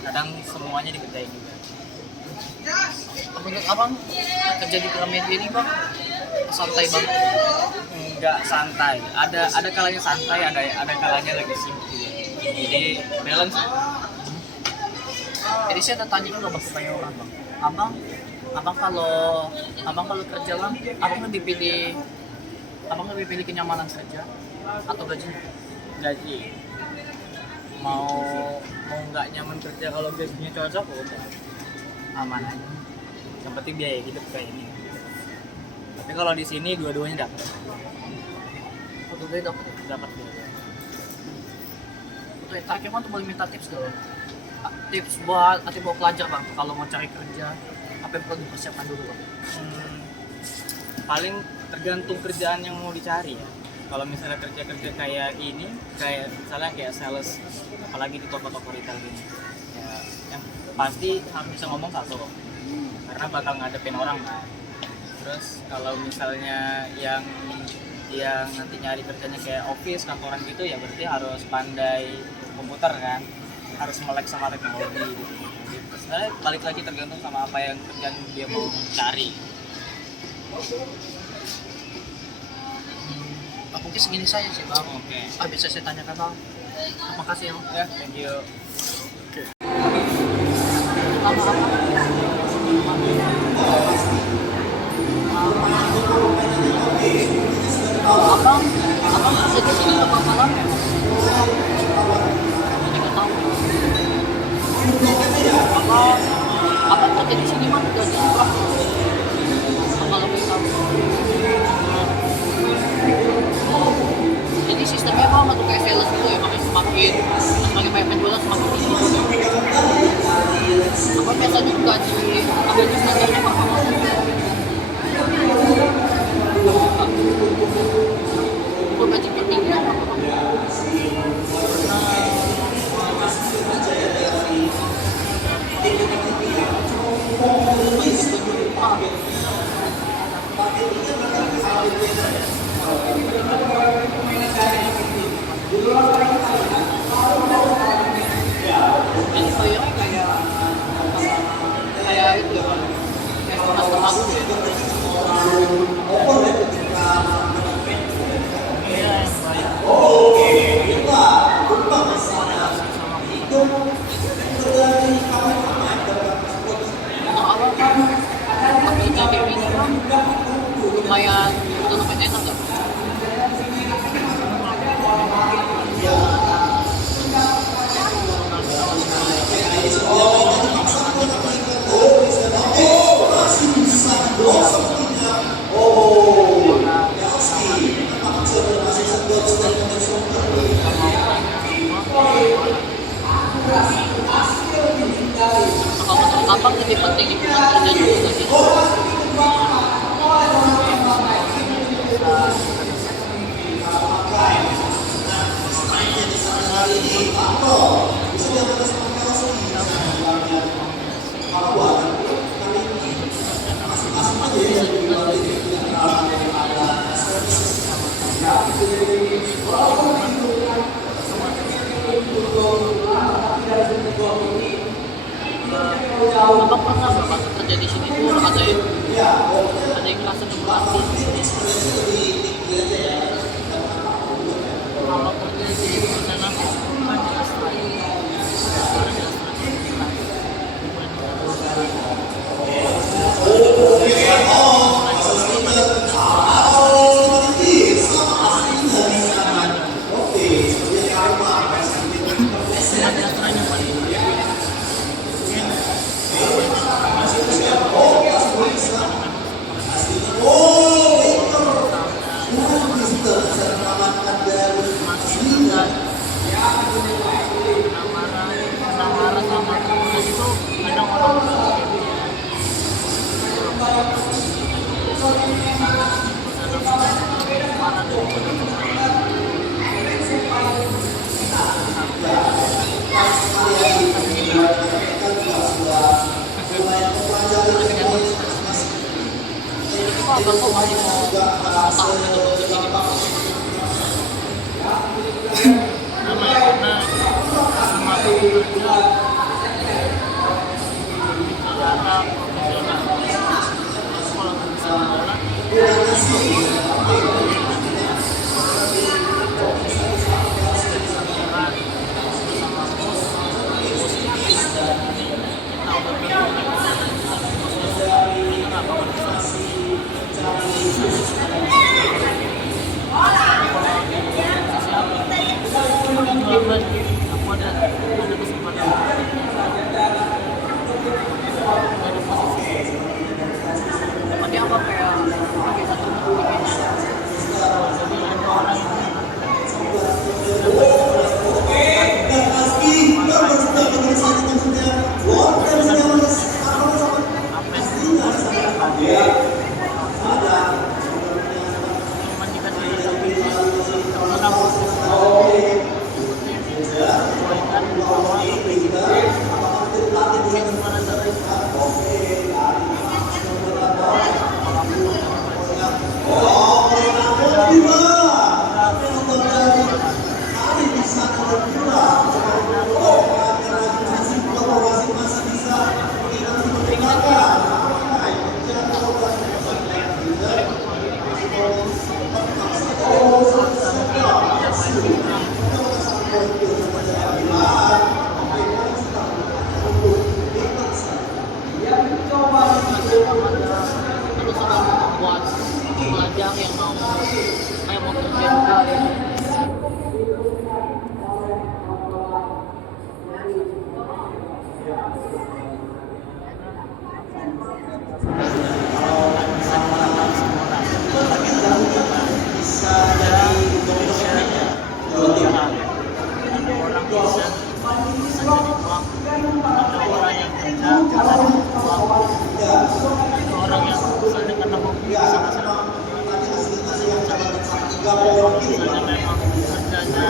Kadang semuanya dikerjain juga. Menurut abang kerja di Gramedia ini bang santai banget? Nggak santai, ada kalanya santai, ada kalanya lagi sibuk juga. Jadi balance. Jadi saya ada tanya dulu bang supaya orang bang. Abang kalau kerja bang, abang lebih pilih kenyamanan kerja atau gaji? Gaji mau nggak nyaman kerja, kalau gajinya cocok udah aman aja. Yang penting biaya hidup kayak ini. Tapi kalau di sini dua-duanya dapat dapat biaya. Untuk terakhir bang tuh boleh minta tips dulu. Tips buat pelajar bang kalau mau cari kerja apa yang perlu dipersiapkan dulu bang? Paling tergantung kerjaan yang mau dicari ya. Kalau misalnya kerja kayak ini, kayak misalnya kayak sales, apalagi di toko-toko retail gini, ya yang pasti harus bisa ngomong satu, karena bakal ngadepin orang kan. Terus kalau misalnya yang nanti nyari kerjanya kayak office, kantoran gitu, ya berarti harus pandai komputer kan, harus melek sama teknologi gitu. Terus sebenarnya balik lagi tergantung sama apa yang kerjaan dia mau cari. Mungkin segini saja sih bang. Oke. Bisa saya tanyakan bang. Terima kasih ya. Ya, thank you. Abang kerja di sini berapa lama ya? 3 tahun. Abang kerja di sini mah gaji berapa? Abang lebih tahu. Jadi sistemnya apa tuh kayak sales gitu ya, makanya semakin banyak penjualan semakin tinggi. Apa biasanya gaji standarnya berapa? Gaji tertinggi apa? Ini bayarnya kayak itu ya, kayak semester lalu ya. Lumayan enak ya. Kalau menurut abang lebih penting lingkungan kerja dulu nggak sih? Abang pernah nggak pas kerja di sini tuh ada yang merasa terlatih? Kalau kerja di sini pernah apa? Bukan jelas lagi. Bapak masih mau tahu metodologi ini Pak? karena semua bekerja secara profesional. Kalau bisa adalah aku ada kesempatan ada posisi Berarti apa kayak pakai satu bikinnya? jadi ada orang cuman dikasih orang kebaikan bahwa gimana caranya Terus akan membuat pelajar yang mau terjun orang yang misalnya karena hobi sama-sama misalnya memang kerjanya karena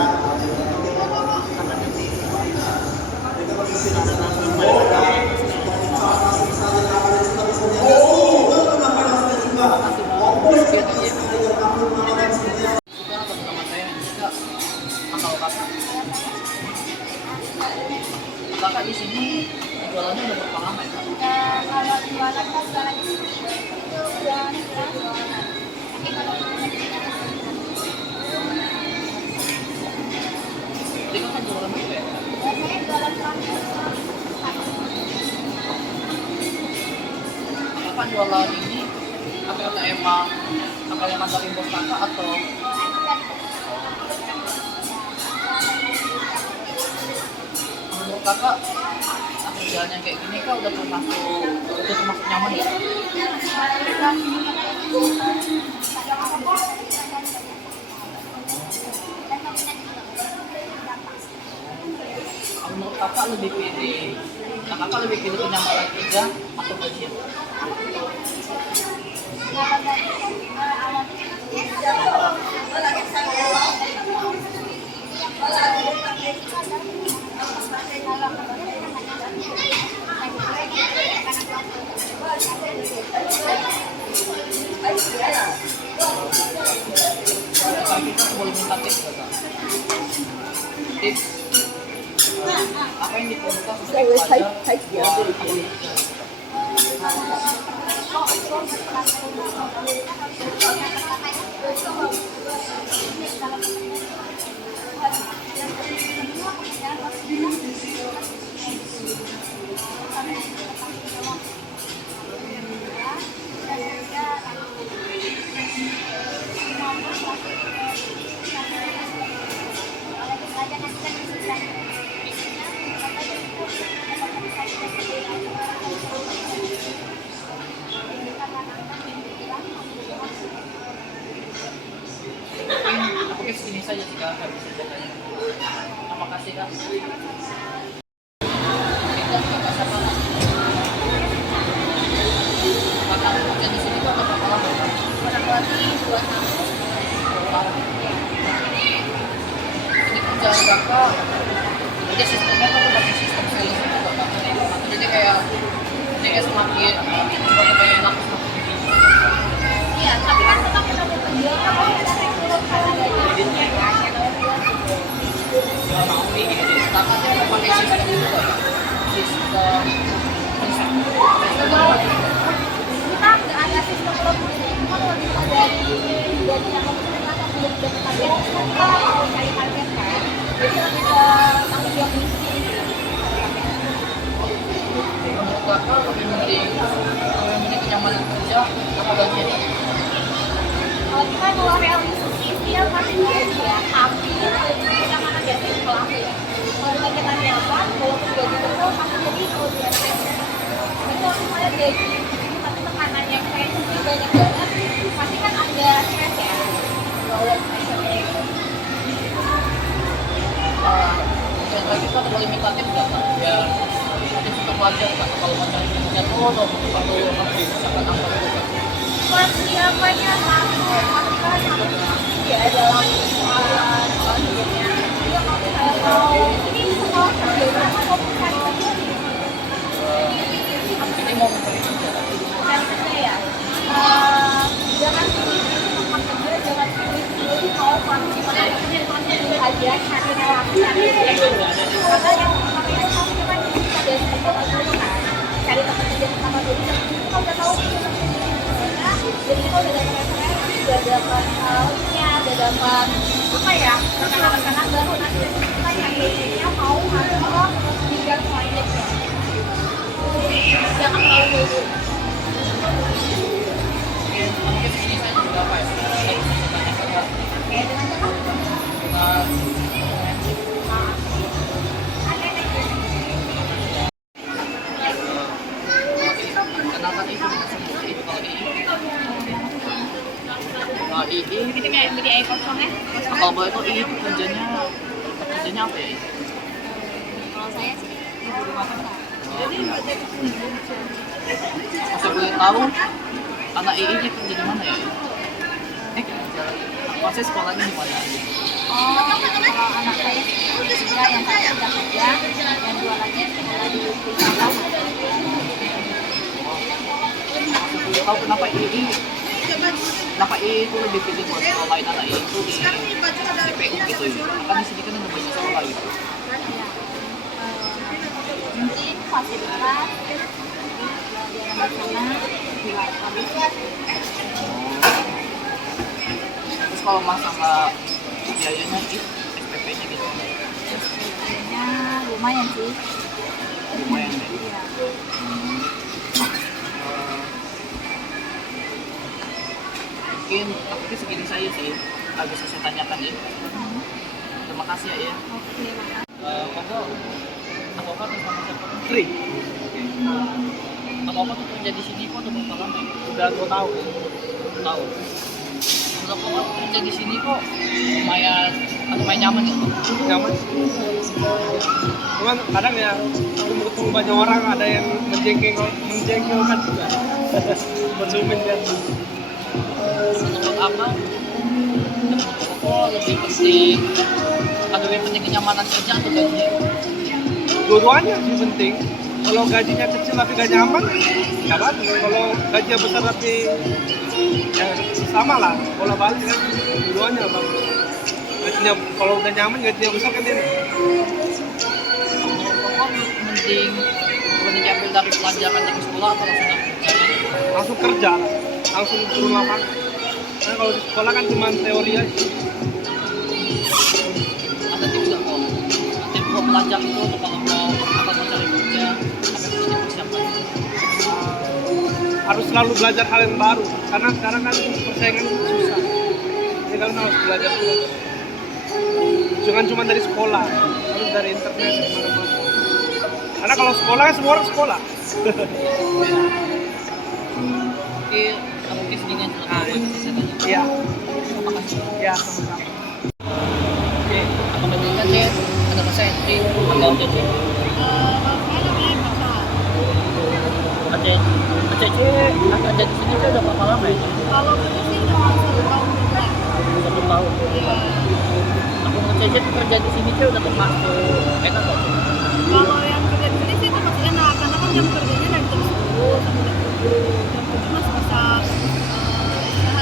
Kakak di sini jualannya udah berapa lama ya? Kalau jualan kan jualan itu udah jualan. Tapi kalau Jadi kakak jualan apa ya? saya jualan praktis. Kakak jualan ini apa kata emang dari bos kakak atau menurut kakak kerjaan yang kayak gini kak udah termasuk nyaman ya? Menurut kakak lebih pilih kenyamanan kerja atau gajian? Kakak kita boleh minta tips gak kak? Tips apa yang diperlukan supaya Oke, segini saja sih kak, habis ceritanya. Terima kasih kak. Kita kakak siapa kak? Kakak kerja di sini kok berapa lama kak? kurang lebih 2 tahun. Ini kerjaan kakak, jadi sistemnya kan pakai sistem sales itu kakak. Jadi kayak semakin banyak laku semakin tinggi. Iya, tapi kan tetap kita mau kerja kan pasti ada rekrut kan ada Ya mau nih gini, pertama dia pakai sistem itu kan, sistem kita nggak ada sistem promosi, cuma kalau kita dari yang komunitas yang belum dapat target, kita mau cari target kan, jadi lebih ke tanggung jawab misi. menurut kakak lebih penting kenyamanan kerja apa gajinya? Kalau kita mau realistis sih ya pasti gaji ya, tapi kenyamanan gaji itu pelaku ya. Kalau kita nyaman, walaupun gaji kecil pasti jadi kalau dia itu kalau misalnya gaji tapi tekanannya kayak banyak banget, pasti kan ada stres ya. Kalau misalnya Dan lagi kita ada limitatif nggak Kak? Ya mungkin suka pelajar Kak, kalau mau cari kerja tuh atau harus diusahakan apa gitu Kak? persiapannya pastikan harus ya dalam soal hidupnya. Dia kalau misalnya mau ini sekolah kerja apa mau cari kerja Ini mau mencari kerja Kak? cari kerja ya. Jangan pilih tempat kerja, jangan pilih mau pasti pada kerja aja cari relasi cari kerja. Karena yang pertama itu pasti kan kita dari tempat dulu kan cari tempat kerja pertama dulu. Kita udah tahu jadi kita udah dapat referensi, udah dapat linknya, udah dapat apa ya rekan-rekan baru. Nanti kita nyarinya mau atau tinggal selanjutnya. Jangan terlalu dulu. Mungkin sini saya juga apa ya? Saya bisa banyak kerja. Kayak dengan cepat. Dengan kenapa itu seperti itu kalau ini? Kalau ini Kita beli air kosong ya. kalau boleh tahu ini kerjanya apa ya? Kalau saya sih ibu rumah tangga. Saya boleh tahu anak II nya kerja di mana ya? Masih sekolahnya di mana? Oh, kalau anak saya tiga, yang satu udah kerja, yang dua lagi sekolah di perusahaan. Saya tahu kenapa II itu lebih pilih buat sekolahin anak II itu di CPU gitu ya? Kan di sini kan ada banyak sekolah gitu. Mungkin fasilitas di sana nggak habis. Terus kalau masalah biayanya itu SPP-nya gitu SPP-nya lumayan sih. lumayan ya. Iya. Mungkin tapi segini saya sih agak bisa saya tanyakan ya. Terima kasih ya. Oke, makasih. Apa tuh sama siapa? Tri. Apa tuh kerja di sini kok udah berapa lama ya? Udah 2 tahun. Tahu. Kalau kerja di sini kok lumayan nyaman ya? Nyaman. Cuman kadang ya ketemu banyak orang ada yang menjengkelkan juga. Konsumen kan. Menurut apa? Menurut kok lebih penting kenyamanan kerja atau gaji? Dua-duanya sih penting. Kalau gajinya kecil tapi gak nyaman, ya bagus. Kalau gajinya besar tapi ya sama lah, bola balik kan. Dua-duanya bagus. Gajinya kalau udah nyaman, gajinya besar kan dia. Menurut kok mending diambil dari pelajaran dari sekolah atau langsung kerja? Langsung turun lapangan. Karena kalau di sekolah kan cuma teori aja. Ada tips nggak kok? Tips buat pelajar itu atau kalau mau cari kerja apa yang harus dipersiapkan? Harus selalu belajar hal yang baru. Karena sekarang kan persaingan susah. Jadi kalian harus belajar terus. Jangan cuma dari sekolah, harus dari internet mana-mana. Karena kalau sekolah kan semua orang sekolah. Mungkin segini aja lah yang bisa saya tanya. Iya, Terima kasih. iya sama-sama. Oke, aku berikan sih ada saya di account jadi. Aceh di sini tuh udah berapa lama ya? Kalau kerja sih udah masuk 1 tahun juga. 1 tahun. Iya. Aku mau Cece kerja di sini tuh udah termasuk enak kok. Kalau yang kerja di sini sih termasuk enak karena kan jam kerjanya dari jam 10 sampai jam 7. Jam 7 masih bisa istirahat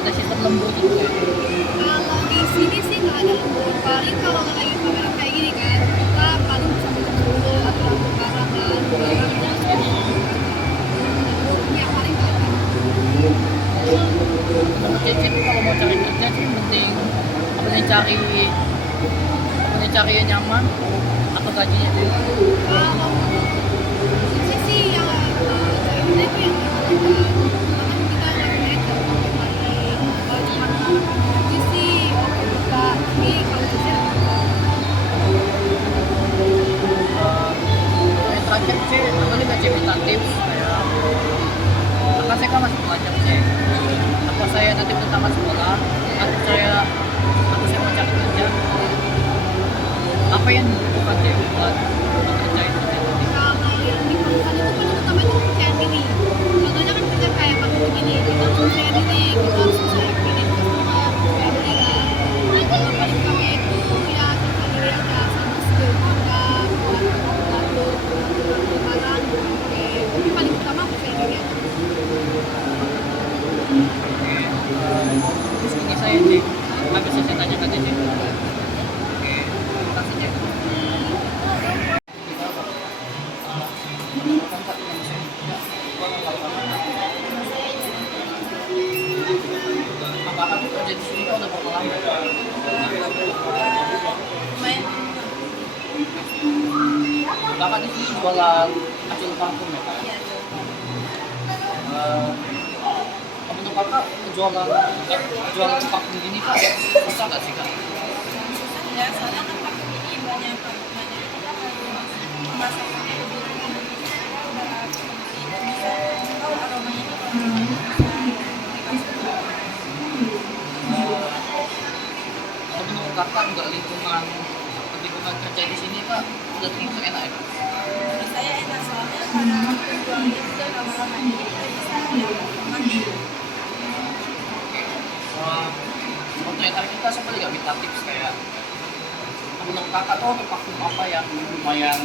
ada sistem lembur gitu ya? Kalau di sini sih nggak ada lembur, paling kalau lagi pameran kayak gini kan kita paling bisa baca dulu atau lembur barang kan ya paling gitu. Menurut Cece tuh kalau mau cari kerja sih penting cari yang nyaman atau gajinya dulu. Kalau sisi sih yang ceweknya itu yang karena kita nggak itu kalau cuma gaji sih oke juga, tapi kalau sisi Yang terakhir sih aku juga Cece minta tips kayak apa saya kan masih pelajar sih. Apa saya nanti udah tamat sekolah atau saya mau cari kerja, apa yang dibutuhkan sih buat kerja itu nanti? kalau yang diperlukan itu paling utama itu kepercayaan diri. Contohnya kan kita kayak pakai begini, kita harus percaya diri, kita harus bisa yakinin customer, percaya diri kan. Nah kalau paling utama itu ya percaya diri aja sama skill kita, lalu barang, oke. Tapi paling utama percaya diri aja. Terus ini saya sih, habis saya tanya ke Cece. Oke, terima kasih Cece. Kakak tuh kerja di sini udah berapa lama? Lumayan. Kakak di sini jualan acil parfum ya Kak? Iya, Menurut kakak jualan parfum gini Kak, susah nggak sih Kak? susah ya, soalnya kan pakai ini banyak kita harus merasakannya lebih lanjut. Kita udah tidak bisa tahu aromanya itu Atau menurut kakak juga lingkungan kerja di sini Kak udah termasuk enak ya? menurut saya enak soalnya karena penjualnya juga lama-lama jadi kita bisa lihat teman. Waktu yang tadi kita sempat juga minta tips kayak menurut kakak tuh ada parfum apa yang lumayan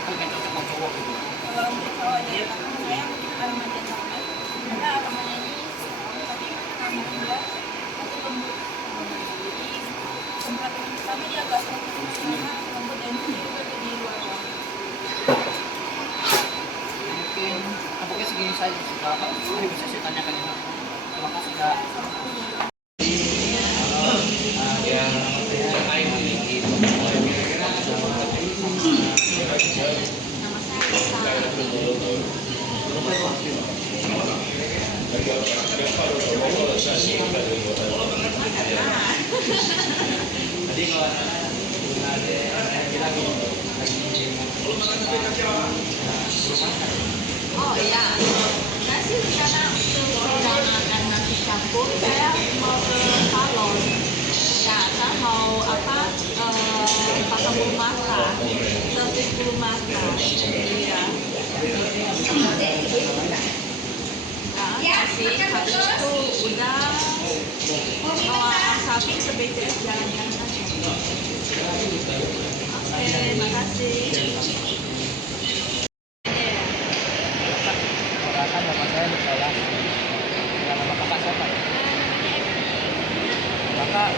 cocok sama cowok gitu? Kalau untuk cowok ya karena saya aroma gentleman karena aromanya ini tapi karena enggak atau lembut. Jadi sempat pertama dia agak sedikit karena lembut dan ini juga jadi luar. Mungkin tampaknya segini saja sih Kak. Ini bisa saya tanyakan ini. Terima kasih Kak. Oh iya, nasi rencana untuk sedang makan nasi campur. Saya mau ke salon. Ya, saya mau pakai bulu masak, servis bulu masak. Iya. Kasih itu udah bawa sapi ke BTS jalan-jalan aja. Oke, makasih. Kakak nama saya Nicholas. Nama kakak siapa ya? Kakak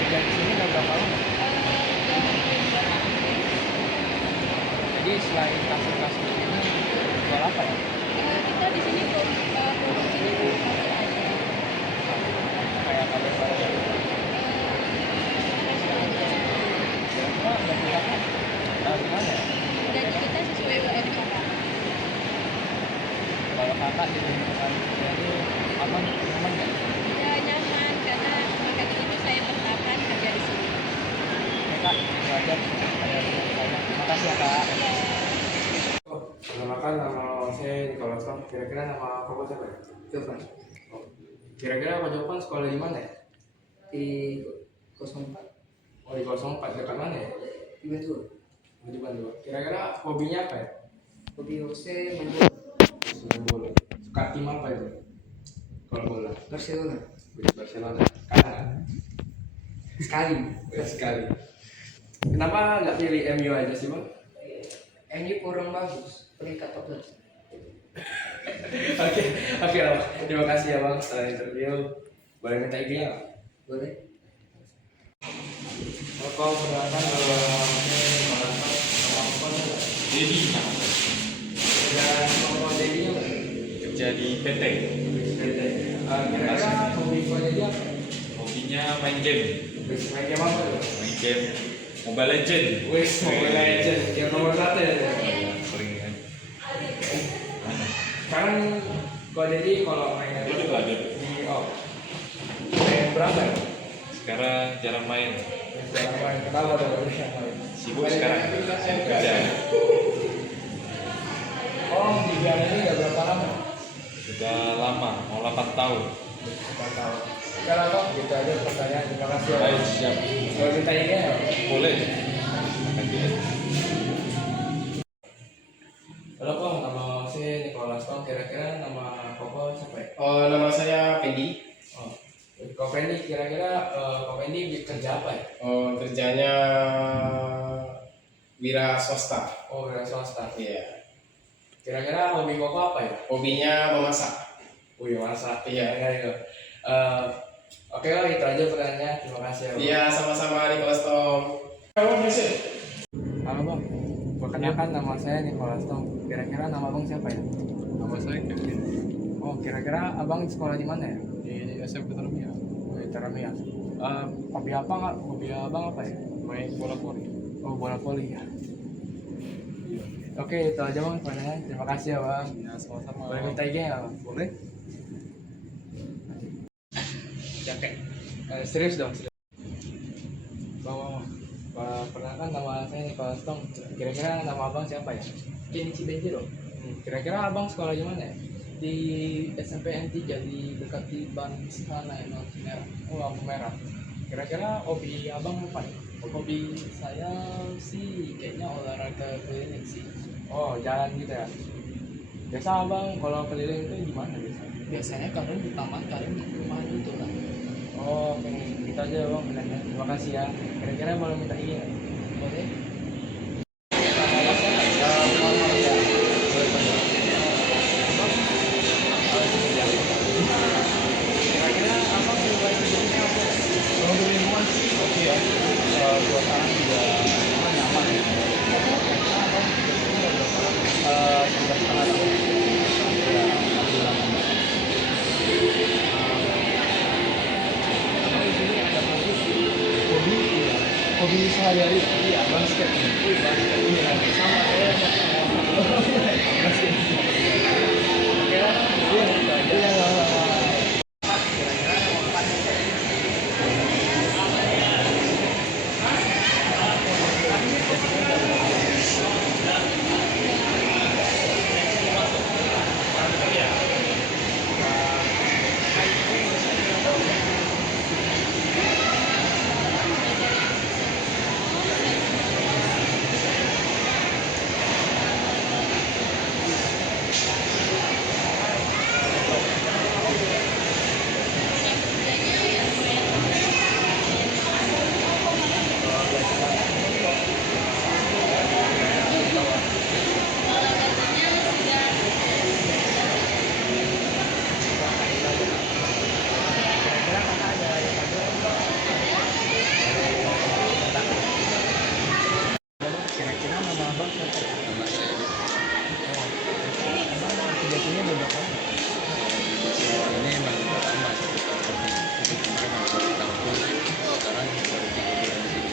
kerja di sini udah berapa lama? Jadi selain kasih ini jual apa ya? Kita di sini produksinya Kayak ada barang. Kira-kira gaji kakak gimana ya? gaji kita sesuai UMR kakak. Kalau kakak di lingkungan kerja itu nyaman nggak? Ya nyaman karena makanya itu saya bertahan kerja di sini. Oke kak, itu aja dari saya. Terima kasih ya kak. Perkenalkan, nama saya Nicholas. Kira-kira nama Koko siapa ya? Jovan Oh. Kira-kira Pak Jovan sekolah di mana ya? di 04 Oh, di 04, dekat mana ya? di Bandung. Oh, di Bandung. Kira-kira hobinya apa ya? Hobi Jose main bola. Main bola. Suka tim apa itu? Kalau bola. Barcelona Barcelona. Kanan. sekali. Sekali. Kenapa nggak pilih MU aja sih, Bang? MU kurang bagus, peringkat 14. Oke, Bang. Terima kasih ya, Bang, setelah interview. Boleh minta IG-nya nggak? Boleh. Kalau perkenalkan nama apa? Dedi Dan nama Dedi-nya apa? kerja di PT. Kira-kira hobi Ko Dedi apa? Hobinya main game. Main game apa tuh? Main game Mobile Legend. Wes, Mobile Legends, yang nomor 1 ya. Sering kan. Sekarang Ko Dedi kalau main Itu juga ada. main berapa ya? Sekarang jarang main. Sekarang main kenapa tuh? Sibuk sekarang. Sibuk kerja. Oh, di game ini udah berapa lama? Sudah lama, mau 8 tahun. 4 tahun. Sekarang kok gitu aja pertanyaan. Terima kasih ya. Baik, siap. Boleh minta IG ya? Boleh. Halo Kong, nama saya Nicholas Kong. Kira-kira nama Koko siapa ya? Oh, nama saya Pendi. Oh, Koko ini kira-kira Koko ini kerja apa ya? Oh, kerjanya wira swasta. Oh, wira swasta. Iya. Kira-kira hobi Koko apa ya? Hobinya memasak. Wih, masak. Iya. Itu. Oke lah, itu aja pertanyaannya. Terima kasih ya. Bang. Iya, sama-sama Nicholas Tom. Halo Bang, perkenalkan nama saya Nicholas Tom. Kira-kira nama Abang siapa ya? Nama saya Kevin Oh, kira-kira Abang sekolah di mana ya? di SMP Tarmia. Di Taramia. Hobi apa nggak? Hobi Abang apa ya? Main bola voli. Oh, bola voli ya. Oke, itu aja Bang pertanyaannya. Terima kasih ya Bang. Ya, sama-sama. Boleh minta IG ya Bang? Boleh? Oke. Serius dong. Serius. Bang, perkenalkan nama saya Nicholas Tom. Kira-kira nama Abang siapa ya? Kenny Cibenjiro. Kira-kira Abang sekolah di mana ya? Di SMP N3 di dekat di Ban sana ya, lampu merah. Oh, lampu merah. Kira-kira hobi Abang apa ya? Hobi saya sih kayaknya olahraga keliling sih. Oh, jalan gitu ya. Biasa Abang kalau keliling itu gimana biasa? Biasanya kadang di taman, kadang di rumah gitu lah. Oh, oke. Kita aja Bang bilangnya. Terima kasih ya. Kira-kira boleh minta izin nggak? Boleh? Kira-kira Abang lebih baik kerjanya apa? Kalau di lingkungan sih oke ya. Suasana juga nyaman ya. Karena Abang sudah setengah tahun. Ya, alhamdulillah. Abang di sini ada hobi, ya. Hobi sehari-hari. Iya, basket. Wih, basket. Iya, sama saya. Basket. Oke lah, iya, itu aja. Kira-kira nama Abang siapa? Nama saya Abang biasanya berapa? ini emang pertama tapi kemarin masih kampung. Sekarang baru 3 bulan di sini.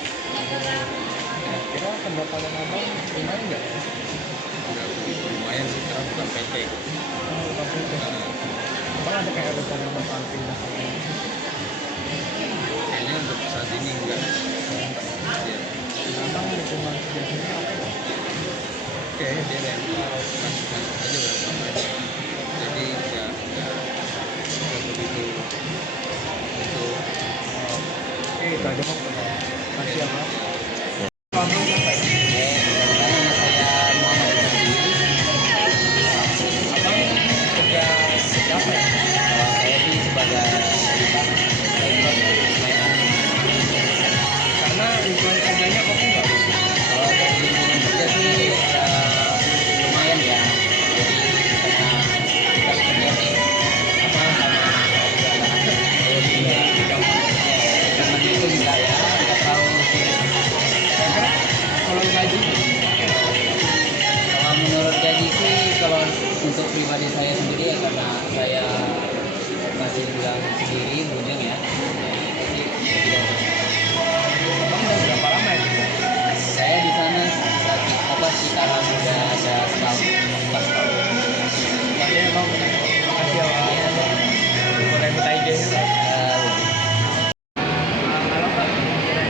Kira pendapatan Abang lumayan nggak? Udah lumayan sih sekarang bukan PT. Oh, tapi Abang ada kayak rencana bakal pindah ke mana? Kayaknya untuk saat ini enggak. Iya. Abang lingkungan kerjanya apa ya? Oke, dia rental masuk aja berapa aja. Jadi nggak begitu itu. Oke, itu aja Bang. Makasih ya Bang. Nama saya Muhammad Rizky. Abang kerja siapa ya? Saya sih sebagai Karena lingkungan kerjanya kok nggak? kalau dari lingkungan kerja sih lumayan ya. Jadi karena kita kerja nih apa sama pribadi saya sendiri ya, karena saya masih bilang sendiri bujang ya. Jadi tidak. Abang udah berapa lama ya? Saya di sana sekarang udah ada setahun, 14 tahun. Makanya abang terima kasih ya bang. Iya, Boleh minta IG-nya bang? Halo Pak, kira-kira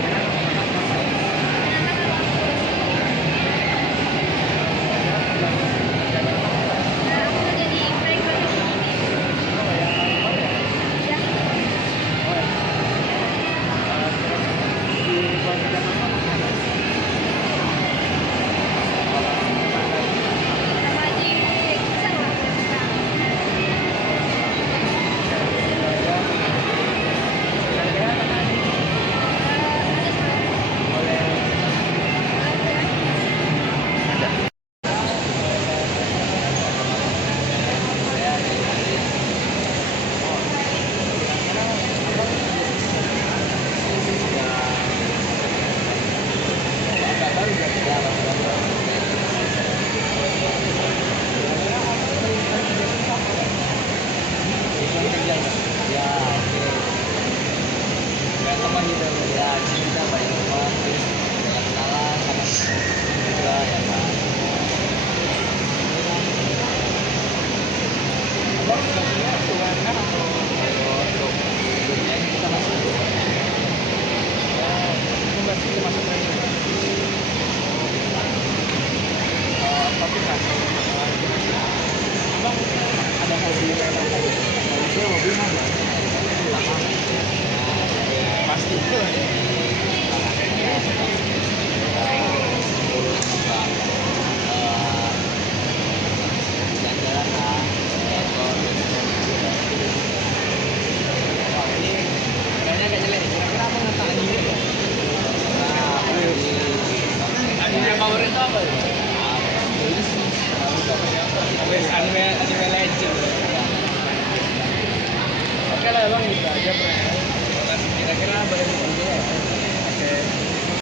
anime legend. Oke lah bang, gitu aja.